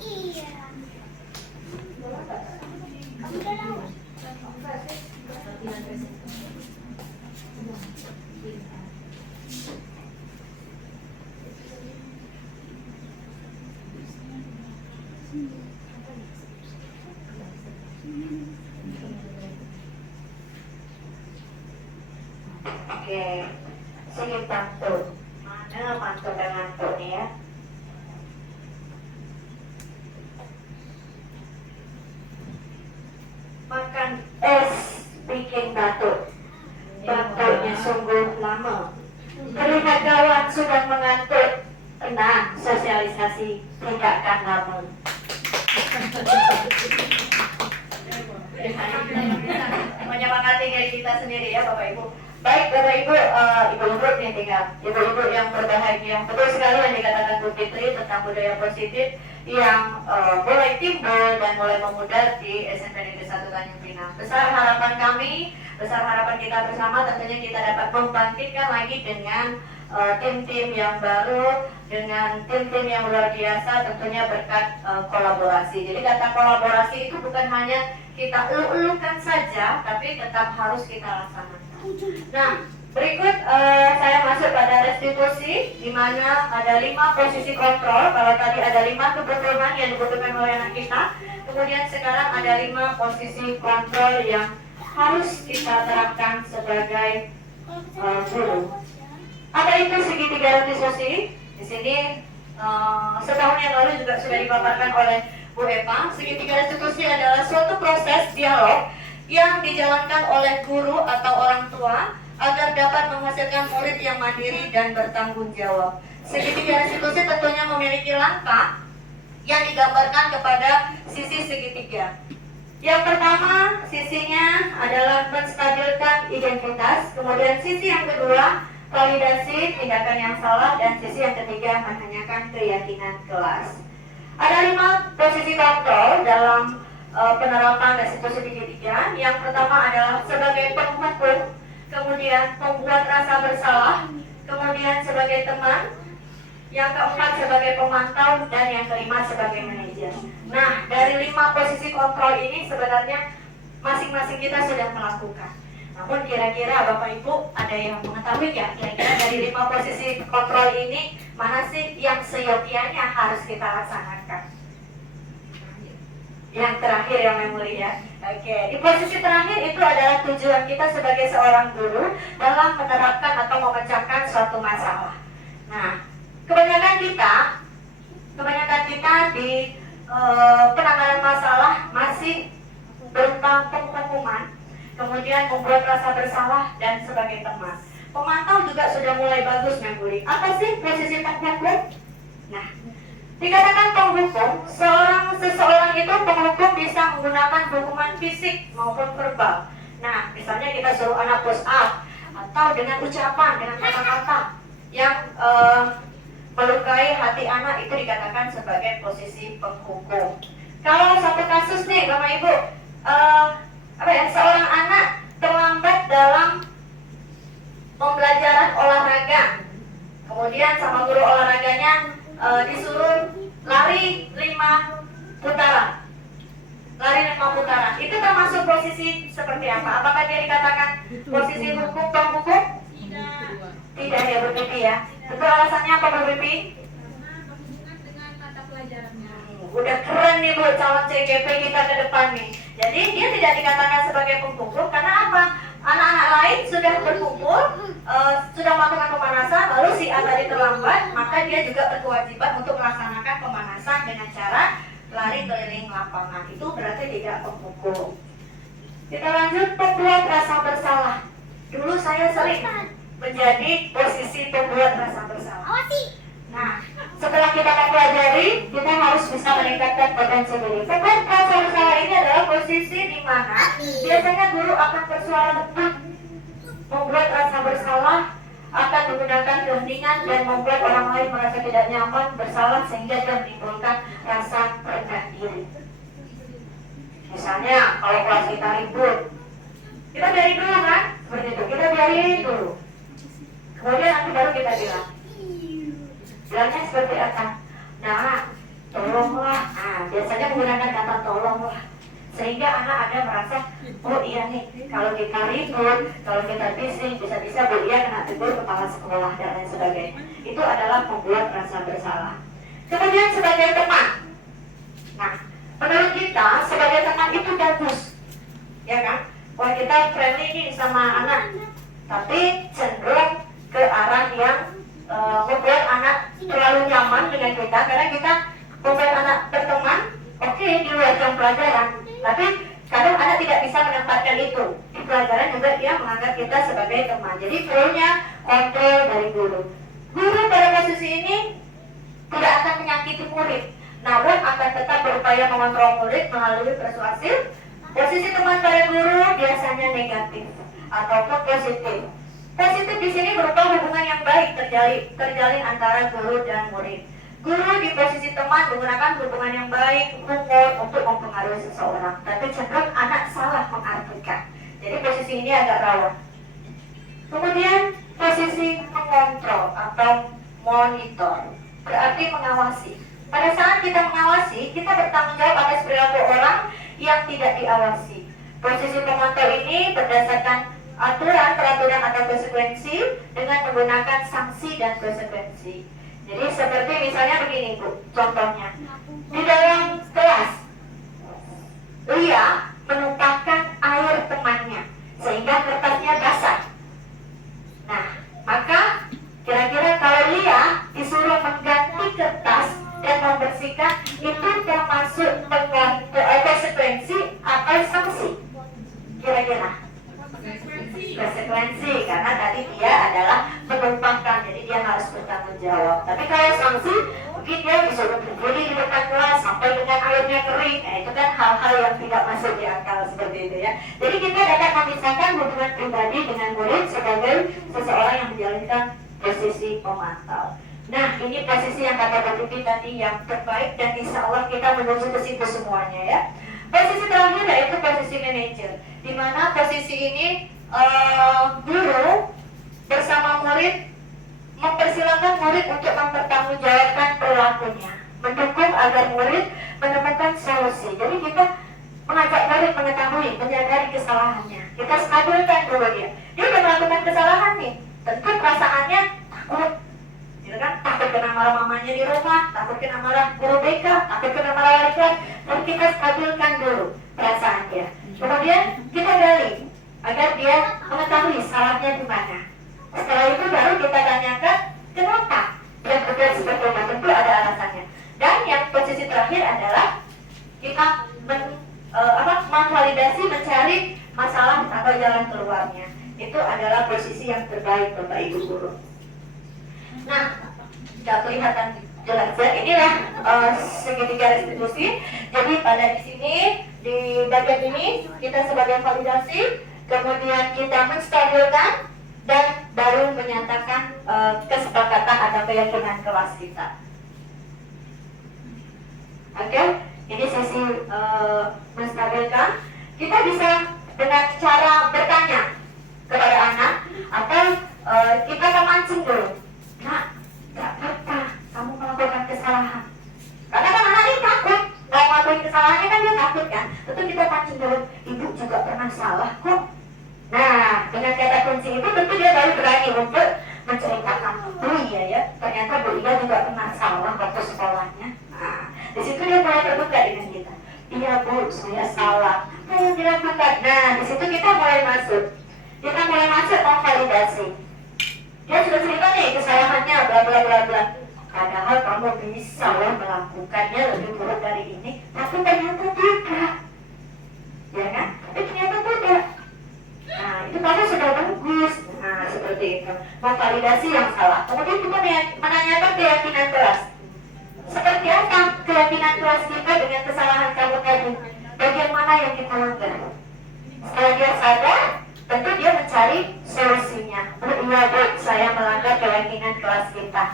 Iya. Jalan tak? Kamu jalan. Enggak sih. Oke, segi pantun. Mana pantun dan ngantun ya? Makan es bikin batuk. Batuknya sungguh lama. Terlihat kawan sudah mengantuk. Tenang, sosialisasi tingkatkan lama. Menyemangati diri kita sendiri ya Bapak Ibu. Baik Bapak Ibu, ibu-ibu nih tinggal ibu-ibu yang berbahagia. Betul sekali yang dikatakan Bu Fitri tentang budaya positif yang mulai timbul dan mulai memudar di SMP Negeri 1 Tanjung Pinang. Besar harapan kami, besar harapan kita bersama tentunya kita dapat membangkitkan lagi dengan tim-tim yang baru, dengan tim-tim yang luar biasa, tentunya berkat kolaborasi. Jadi kata kolaborasi itu bukan hanya kita elu-elukan saja, tapi tetap harus kita laksanakan. Nah, berikut saya masuk pada restitusi, di mana ada 5 posisi kontrol. Kalau tadi ada 5 kebutuhan yang dibutuhkan oleh anak kita, kemudian sekarang ada 5 posisi kontrol yang harus kita terapkan sebagai guru. Ada itu segitiga restitusi. Di sini setahun yang lalu juga sudah dipaparkan oleh Bu Eva. Segitiga restitusi adalah suatu proses dialog yang dijalankan oleh guru atau orang tua agar dapat menghasilkan murid yang mandiri dan bertanggung jawab. Segitiga restitusi tentunya memiliki langkah yang digambarkan kepada sisi segitiga. Yang pertama, sisinya adalah menstabilkan identitas. Kemudian sisi yang kedua, validasi tindakan yang salah. Dan sisi yang ketiga, menanyakan keyakinan kelas. Ada 5 posisi kontrol dalam penerapan restitusi segitiga. Yang pertama adalah sebagai penghukum, kemudian pembuat rasa bersalah, kemudian sebagai teman, yang keempat sebagai pemantau, dan yang kelima sebagai manajer. Nah, dari 5 posisi kontrol ini sebenarnya masing-masing kita sudah melakukan. Namun kira-kira Bapak Ibu ada yang mengetahui ya, kira-kira dari 5 posisi kontrol ini mana sih yang seyogianya harus kita laksanakan? Yang terakhir yang mulia. Oke, di posisi terakhir itu adalah tujuan kita sebagai seorang guru dalam menerapkan atau memecahkan suatu masalah. Nah, kebanyakan kita di penanganan masalah masih berupa penghukuman, kemudian membuat rasa bersalah dan sebagai teman. Pemantau juga sudah mulai bagus membuli. Apa sih posisi penghukum? Nah, dikatakan penghukum, seseorang itu penghukum bisa menggunakan hukuman fisik maupun verbal. Nah, misalnya kita suruh anak push up, atau dengan ucapan, dengan kata-kata yang melukai hati anak, itu dikatakan sebagai posisi penghukum. Kalau satu kasus nih, Bapak Ibu, seorang anak terlambat dalam pembelajaran olahraga, kemudian sama guru olahraganya disuruh lari 5 putaran. Lari 5 putaran. Itu termasuk posisi seperti apa? Apakah dia dikatakan posisi hukum pembuku? Tidak ya Bu Pipi ya. Itu alasannya apa Bu Pipi? Udah keren nih Bu calon CGP kita ke depan nih. Jadi dia tidak dikatakan sebagai pembuku karena apa? Anak-anak lain sudah berkumpul, sudah melakukan pemanasan, lalu si A tadi terlambat, maka dia juga berkewajiban untuk melaksanakan pemanasan dengan cara lari keliling lapangan. Itu berarti tidak pemukul. Kita lanjut, pembuat rasa bersalah. Dulu saya sering menjadi posisi pembuat rasa bersalah. Nah, setelah kita mempelajari, kita harus bisa meningkatkan potensi diri. Pembuat rasa bersalah ini adalah posisi di mana biasanya guru akan bersuara lembut, membuat rasa bersalah, akan menggunakan keheningan dan membuat orang lain merasa tidak nyaman, bersalah sehingga dia menimbulkan rasa rendah diri. Misalnya kalau kelas kita ribut, kita biarin dulu kan, seperti itu, kita biarin dulu. Kemudian nanti baru kita bilangnya seperti apa? Nah, tolonglah. Nah, biasanya menggunakan kata tolonglah, sehingga anak ada merasa, oh iya nih, kalau kita ribut, kalau kita bising, bisa-bisa Bu Ia kena tegur kepala sekolah dan lain sebagainya. Itu adalah membuat rasa bersalah. Kemudian sebagai teman, nah, menurut kita sebagai teman itu bagus, ya kan? Wah, kita friendly nih sama anak, tapi cenderung ke arah yang membuat anak terlalu nyaman dengan kita, karena kita membuat anak berteman, oke, di luar jam pelajaran, tapi kadang anak tidak bisa menempatkan itu di pelajaran juga, dia menganggap kita sebagai teman. Jadi perlunya kontrol dari guru. Guru pada posisi ini tidak akan menyakiti murid, namun akan tetap berupaya mengontrol murid melalui persuasif. Posisi teman pada guru biasanya negatif ataupun positif. Positif di sini berupa hubungan yang baik terjalin antara guru dan murid. Guru di posisi teman menggunakan hubungan yang baik, humor untuk mempengaruhi seseorang, tapi cenderung anak salah mengartikan. Jadi posisi ini agak rawan. Kemudian posisi mengontrol atau monitor, berarti mengawasi. Pada saat kita mengawasi, kita bertanggung jawab atas perilaku orang yang tidak diawasi. Posisi pemantau ini berdasarkan aturan, peraturan atau konsekuensi dengan menggunakan sanksi dan konsekuensi. Jadi seperti misalnya begini Bu, contohnya di dalam kelas Lia menumpahkan air temannya sehingga kertasnya basah. Nah, maka kira-kira kalau Lia disuruh mengganti kertas dan membersihkan, itu termasuk konsekuensi atau sanksi? Kira-kira konsekuensi, karena tadi dia adalah menumpahkan, jadi dia harus bertanggung jawab. Tapi kalau sanksi, mungkin dia disuruh berdiri di depan kelas sampai dengan airnya kering. Nah, itu kan hal-hal yang tidak masuk di akal seperti itu ya. Jadi kita dapat memisahkan hubungan pribadi dengan murid sebagai seseorang yang menjalankan posisi pemantau. Nah, ini posisi yang kata Pak Tipi tadi yang terbaik, dan insya Allah kita menuju ke situ semuanya ya. Posisi terakhir yaitu posisi manajer, di mana posisi ini guru bersama murid mempersilahkan murid untuk mempertanggungjawabkan perilakunya, mendukung agar murid menemukan solusi. Jadi kita mengajak murid mengetahui, menyadari kesalahannya. Kita stabilkan dulu dia. Dia sudah melakukan kesalahan nih, tentu perasaannya takut, gitu kan? Takut kena marah mamanya di rumah, takut kena marah guru BK, takut kena marah wali kelas. Dan kita stabilkan dulu perasaan dia. Kemudian kita gali agar dia mengetahui salahnya di mana. Setelah itu baru kita tanyakan kenapa dia berbuat seperti itu. Tentu ada alasannya. Dan yang posisi terakhir adalah kita memvalidasi, mencari masalah atau jalan keluarnya. Itu adalah posisi yang terbaik Bapak Ibu guru. Nah, tidak kelihatan jelas ya. Inilah segitiga restitusi. Jadi pada di sini, di bagian ini kita sebagai validasi, kemudian kita menstabilkan, dan baru menyatakan kesepakatan atau keyakinan kelas kita. Oke, ini sesi menstabilkan. Kita bisa dengan cara bertanya kepada anak, atau kita memancing dulu. Nah, gak apa-apa kamu melakukan ngomongin kesalahannya kan dia takut kan. Tentu kita pancing dulu, ibu juga pernah salah kok. Nah, dengan kata kunci itu tentu dia baru berani untuk menceritakan. Oh iya ya, ternyata Bu Ida juga pernah salah waktu sekolahnya. Nah, di situ dia mulai terbuka dengan kita. Iya Bu, saya salah. Nah, yang dilakukan. Nah, di situ kita mulai masuk. Kita mulai masuk validasi. Dia sudah cerita nih kesalahannya, bla bla bla bla. Padahal kamu bisa loh melakukannya lebih buruk dari ini, tapi ternyata tidak. Ya kan? Tapi ternyata tidak. Nah, itu kamu sudah bagus. Nah, seperti itu. Memvalidasi yang salah. Kemudian kita menanyakan keyakinan kelas. Seperti apa keyakinan kelas kita dengan kesalahan kamu tadi? Bagian mana yang kita langgar? Setelah dia sadar, tentu dia mencari solusinya. Iya Bu, saya melanggar keyakinan kelas kita.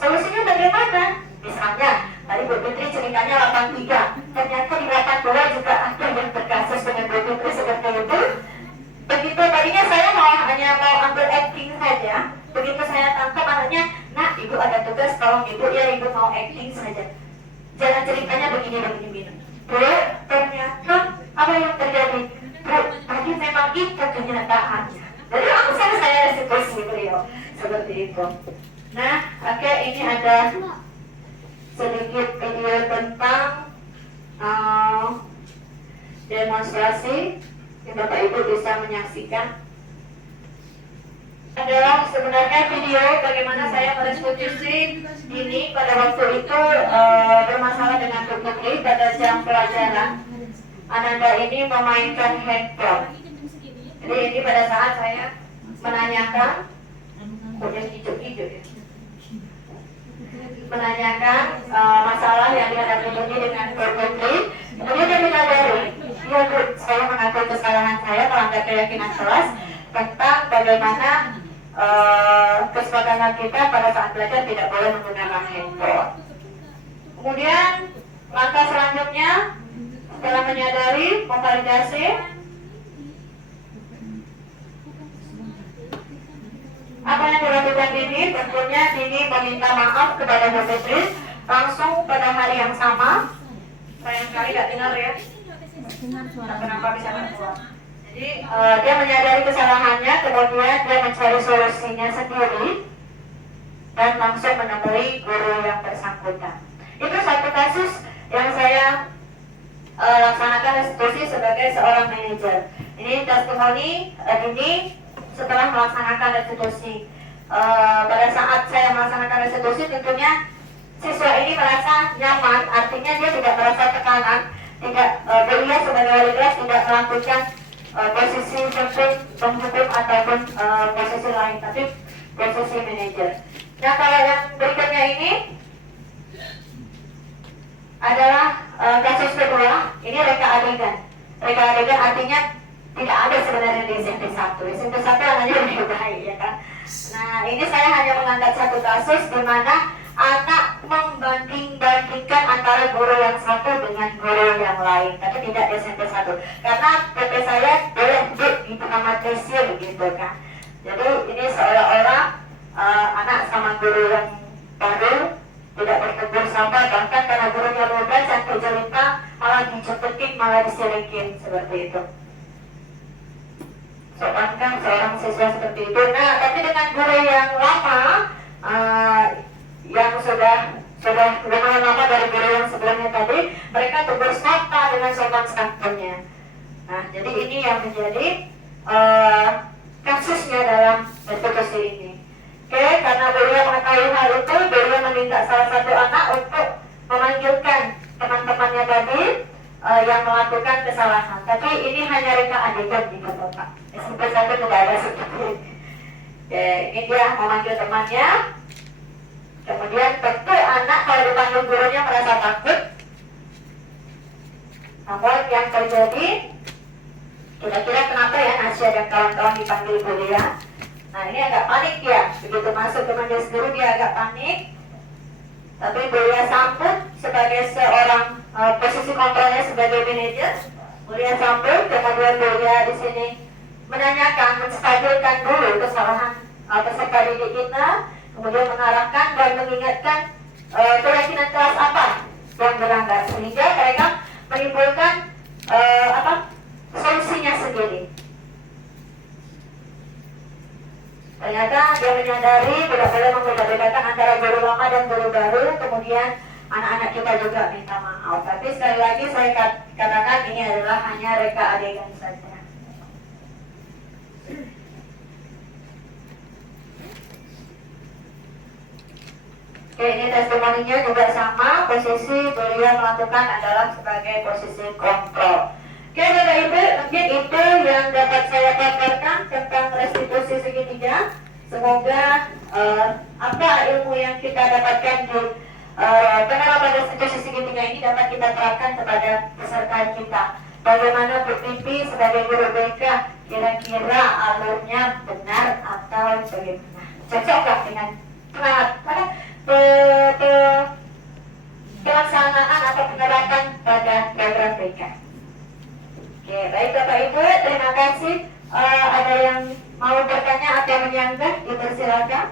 Solusinya bagaimana? Misalnya, tadi Bu Fitri ceritanya 83. Ternyata di 82 juga ada yang berkasus dengan Bu Fitri seperti itu. Begitu tadinya saya hanya mau ambil acting saja. Begitu saya tangkap anaknya, nah ibu ada tugas, tolong ibu ya, ibu mau acting saja. Jalan ceritanya begini. Bu, ternyata apa yang terjadi? Bu, tadi memang itu kenyataan. Jadi aku saya situasi beliau seperti itu. Nah, oke, ini ada sedikit video tentang demonstrasi yang Bapak Ibu bisa menyaksikan. Adalah sebenarnya video bagaimana saya merestitusi ini pada waktu itu bermasalah dengan Bu Putri pada jam pelajaran. Ananda ini memainkan handphone. Jadi ini pada saat saya menanyakan, kode hijau-hijau ya, menanyakan masalah yang dihadapi ini dengan Bu Putri. Kemudian dia menyadari, ya Bu, saya mengakui kesalahan saya melanggar keyakinan kelas tentang bagaimana kesepakatan kita pada saat belajar tidak boleh menggunakan handphone. Kemudian langkah selanjutnya setelah menyadari, memvalidasi, apa yang dilakukan Dini? Tentunya Dini meminta maaf kepada Bu Fitri langsung pada hari yang sama. Sayang sekali gak dengar ya. Kenapa bisa keluar? Jadi dia menyadari kesalahannya, kemudian dia mencari solusinya sendiri dan langsung menemui guru yang bersangkutan. Itu satu kasus yang saya laksanakan restitusi sebagai seorang manajer. Ini testimoni Dini setelah melaksanakan restitusi. Pada saat saya melaksanakan restitusi, tentunya siswa ini merasa nyaman, artinya dia tidak merasa tekanan, tidak dia sebagai wali kelas tidak melakukan posisi penghukum ataupun posisi lain, tapi posisi manajer. Nah, kalau yang berikutnya ini adalah kasus kedua. Ini reka adegan. Reka adegan artinya tidak ada sebenarnya di SMP 1. SMP 1 anaknya lebih baik, ya kan? Nah, ini saya hanya mengangkat satu kasus di mana anak membanding-bandingkan antara guru yang satu dengan guru yang lain, tapi tidak di SMP 1. Karena PP saya boleh itu amatrisi begitu kan. Jadi ini seolah-olah anak sama guru yang baru tidak bertegur sapa, bahkan karena gurunya muda cantik jelita malah dicepetin, malah disirikin seperti itu. Soalnya seorang siswa seperti itu. Nah, tapi dengan guru yang lama, yang sudah lumayan lama dari guru yang sebelumnya tadi, mereka tegur sapa dengan sopan santunnya. Nah, jadi ini yang menjadi kasusnya dalam restitusi ini. Oke, karena beliau mengetahui hal itu, beliau meminta salah satu anak untuk memanggilkan teman-temannya tadi yang melakukan kesalahan. Tapi ini hanya reka adegan gitu Pak. SMP 1 tidak ada seperti ini. Oke, ini dia memanggil temannya. Kemudian tentu anak kalau dipanggil gurunya merasa takut. Namun yang terjadi, kira-kira kenapa ya Nasya dan kawan-kawan dipanggil kuliah? Nah, ini agak panik ya. Begitu masuk ke majelis guru dia agak panik. Tapi beliau sambut sebagai seorang posisi kontrolnya sebagai manajer. Beliau sambut, kemudian beliau di sini menanyakan, menstabilkan dulu kesalahan peserta didik kita, kemudian mengarahkan dan mengingatkan keyakinan kelas apa yang melanggar, sehingga mereka menyadari tidak boleh membeda-bedakan antara guru lama dan guru baru, kemudian anak-anak kita juga minta maaf. Tapi sekali lagi saya katakan ini adalah hanya reka adegan saja. Oke, ini testimoninya juga sama, posisi beliau melakukan adalah sebagai posisi kontrol. Oke, Bapak Ibu, mungkin itu yang dapat saya paparkan tentang restitusi segitiga. Semoga apa ilmu yang kita dapatkan di penerapan restitusi segitiga ini dapat kita terapkan kepada peserta kita. Bagaimana Bu Pipi sebagai guru BK, kira-kira alurnya benar atau bagaimana? Cocokkah dengan pelaksanaan atau penerapan pada program BK? Oke, baik Bapak Ibu, terima kasih. Ada yang mau bertanya atau menyanggah, dipersilakan.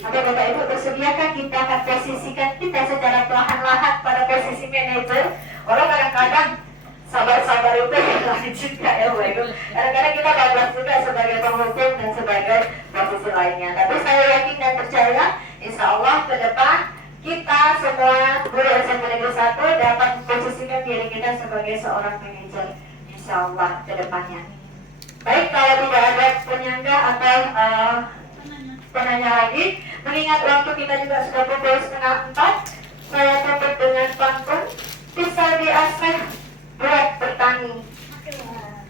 Ada Bapak Ibu bersediakah kita akan posisikan kita secara perlahan-lahan pada posisi manajer? Orang kadang-kadang sabar-sabar itu lain juga ya Bapak Ibu. Kadang-kadang kita bablas juga sebagai penghukum dan sebagai posisi lainnya. Tapi saya yakin dan percaya, insya Allah ke depan kita semua guru SMP Negeri 1 dapat memposisikan diri kita sebagai seorang manajer, insya Allah ke depannya. Baik, kalau tidak ada penyangga atau penanya lagi, mengingat waktu kita juga sudah pukul 3:30, saya tutup dengan pantun. Pisau diasah buat bertani,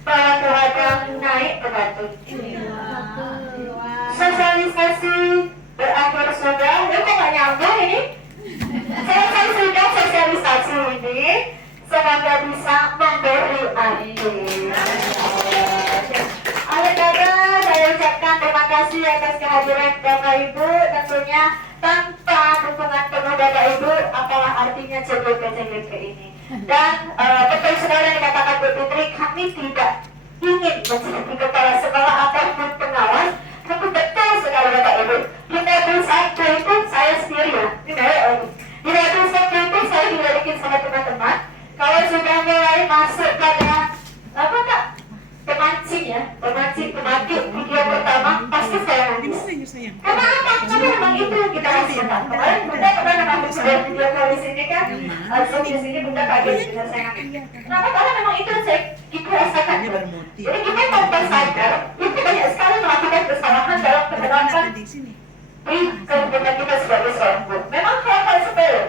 para pedagang naik ke batu. Sosialisasi berakhir sudah. Lu kok gak nyambung ini? Selesai sudah sosialisasi ini. Semoga bisa memberi arti. Oleh karena saya ucapkan terima kasih atas kehadiran Bapak Ibu. Tentunya tanpa dukungan penuh Bapak Ibu, apalah artinya CGP ini. Dan betul sekali yang dikatakan Bu Putri, kami tidak ingin menjadi kepala sekolah ataupun pengawas. Tapi betul sekali Bapak Ibu, di level 1 itu saya sendiri ya. Di level 1 itu saya juga bikin sama teman-teman. Kalau sudah mulai masuk pada apa Kak? Pemancing ya, pemancing video pertama pasti saya nangis. Karena apa? Karena memang itu yang kita hasilkan. Kemarin Bunda pernah nangis sebuah video call di sini kan, langsung di sini Bunda kaget dengan saya nangis. Kenapa? Karena memang itu yang kita rasakan. Jadi kita tanpa sadar, itu banyak sekali melakukan kesalahan dalam penerapan di kehidupan kita sebagai seorang guru. Memang hal-hal sepele.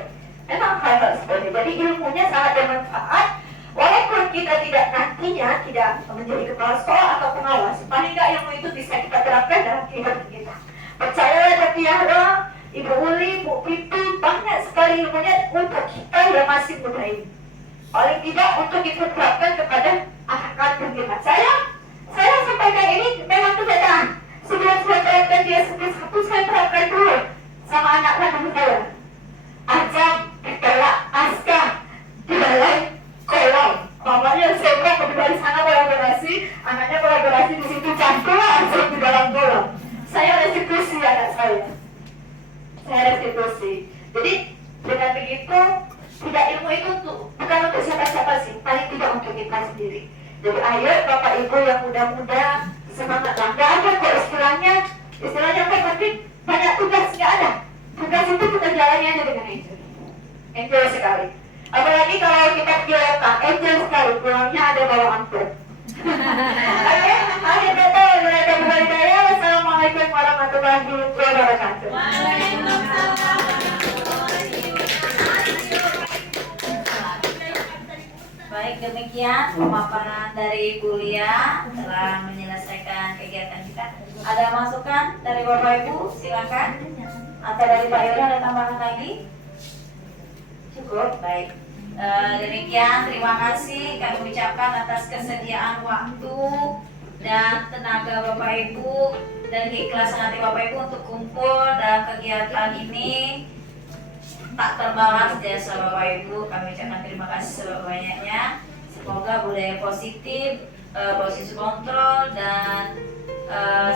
Jadi ilmunya sangat bermanfaat. Walaupun kita tidak nantinya tidak menjadi kepala sekolah atau pengawas, paling tidak ilmu itu bisa kita terapkan dalam kehidupan kita. Percayalah Kak Tiara, Ibu Uli, Bu Pipi, banyak sekali ilmunya untuk kita yang masih muda ini. Paling tidak untuk kita terapkan kepada anak kandung kita. Saya sampaikan ini memang kebetulan. Sebelum saya terapkan dia satu, saya terapkan dulu sama anak kandung saya. Ajak, ditolak, askar, di dalam kolom. Mamanya semua dari sana kolaborasi, anaknya kolaborasi di situ, campur langsung di dalam kolom. Saya restitusi anak saya. Jadi dengan begitu, tidak ilmu itu bukan untuk siapa-siapa sih, paling tidak untuk kita sendiri. Jadi ayo Bapak Ibu yang muda-muda, semangat lah. Gak ada kok istilahnya apa penting, banyak tugas, gak ada. Tugas itu kita jalani aja dengan enjoy sekali. Apalagi kalau kita biarkan, enjoy sekali, pulangnya ada bawa ampun. Oke, akhir kata, wassalamualaikum warahmatullahi wabarakatuh. Baik, demikian pemaparan dari Bu Lia telah menyelesaikan kegiatan kita. Ada masukan dari Bapak Ibu? Silakan. Atau dari Pak Yoga ada tambahan lagi? Cukup, baik. Demikian, terima kasih kami ucapkan atas kesediaan waktu dan tenaga Bapak Ibu dan keikhlasan hati Bapak Ibu untuk kumpul dalam kegiatan ini. Tak terbalas jasa Bapak Ibu, kami ucapkan terima kasih sebanyak-banyaknya. Semoga budaya positif, posisi kontrol dan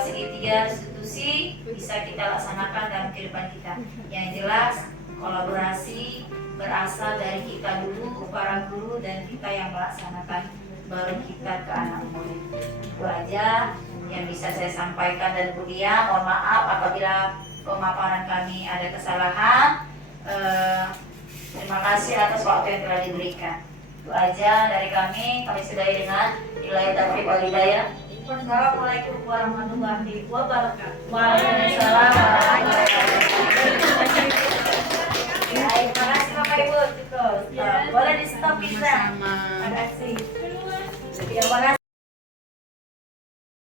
segitiga restitusi bisa kita laksanakan dalam kehidupan kita. Yang jelas kolaborasi berasal dari kita dulu, para guru, dan kita yang melaksanakan, baru kita ke anak murid. Itu aja. yang bisa saya sampaikan dan Bu Dia. Mohon maaf apabila pemaparan kami ada kesalahan. Terima kasih atas waktu yang telah diberikan. Itu aja dari kami sudahi dengan nilai taufiq wal hidayah. Wassalamualaikum warahmatullahi wabarakatuh. Waalaikumsalam warahmatullahi wabarakatuh. Baik, terima kasih Bapak Ibu. Cukup. Boleh di stop bisa. Terima kasih. Terima kasih.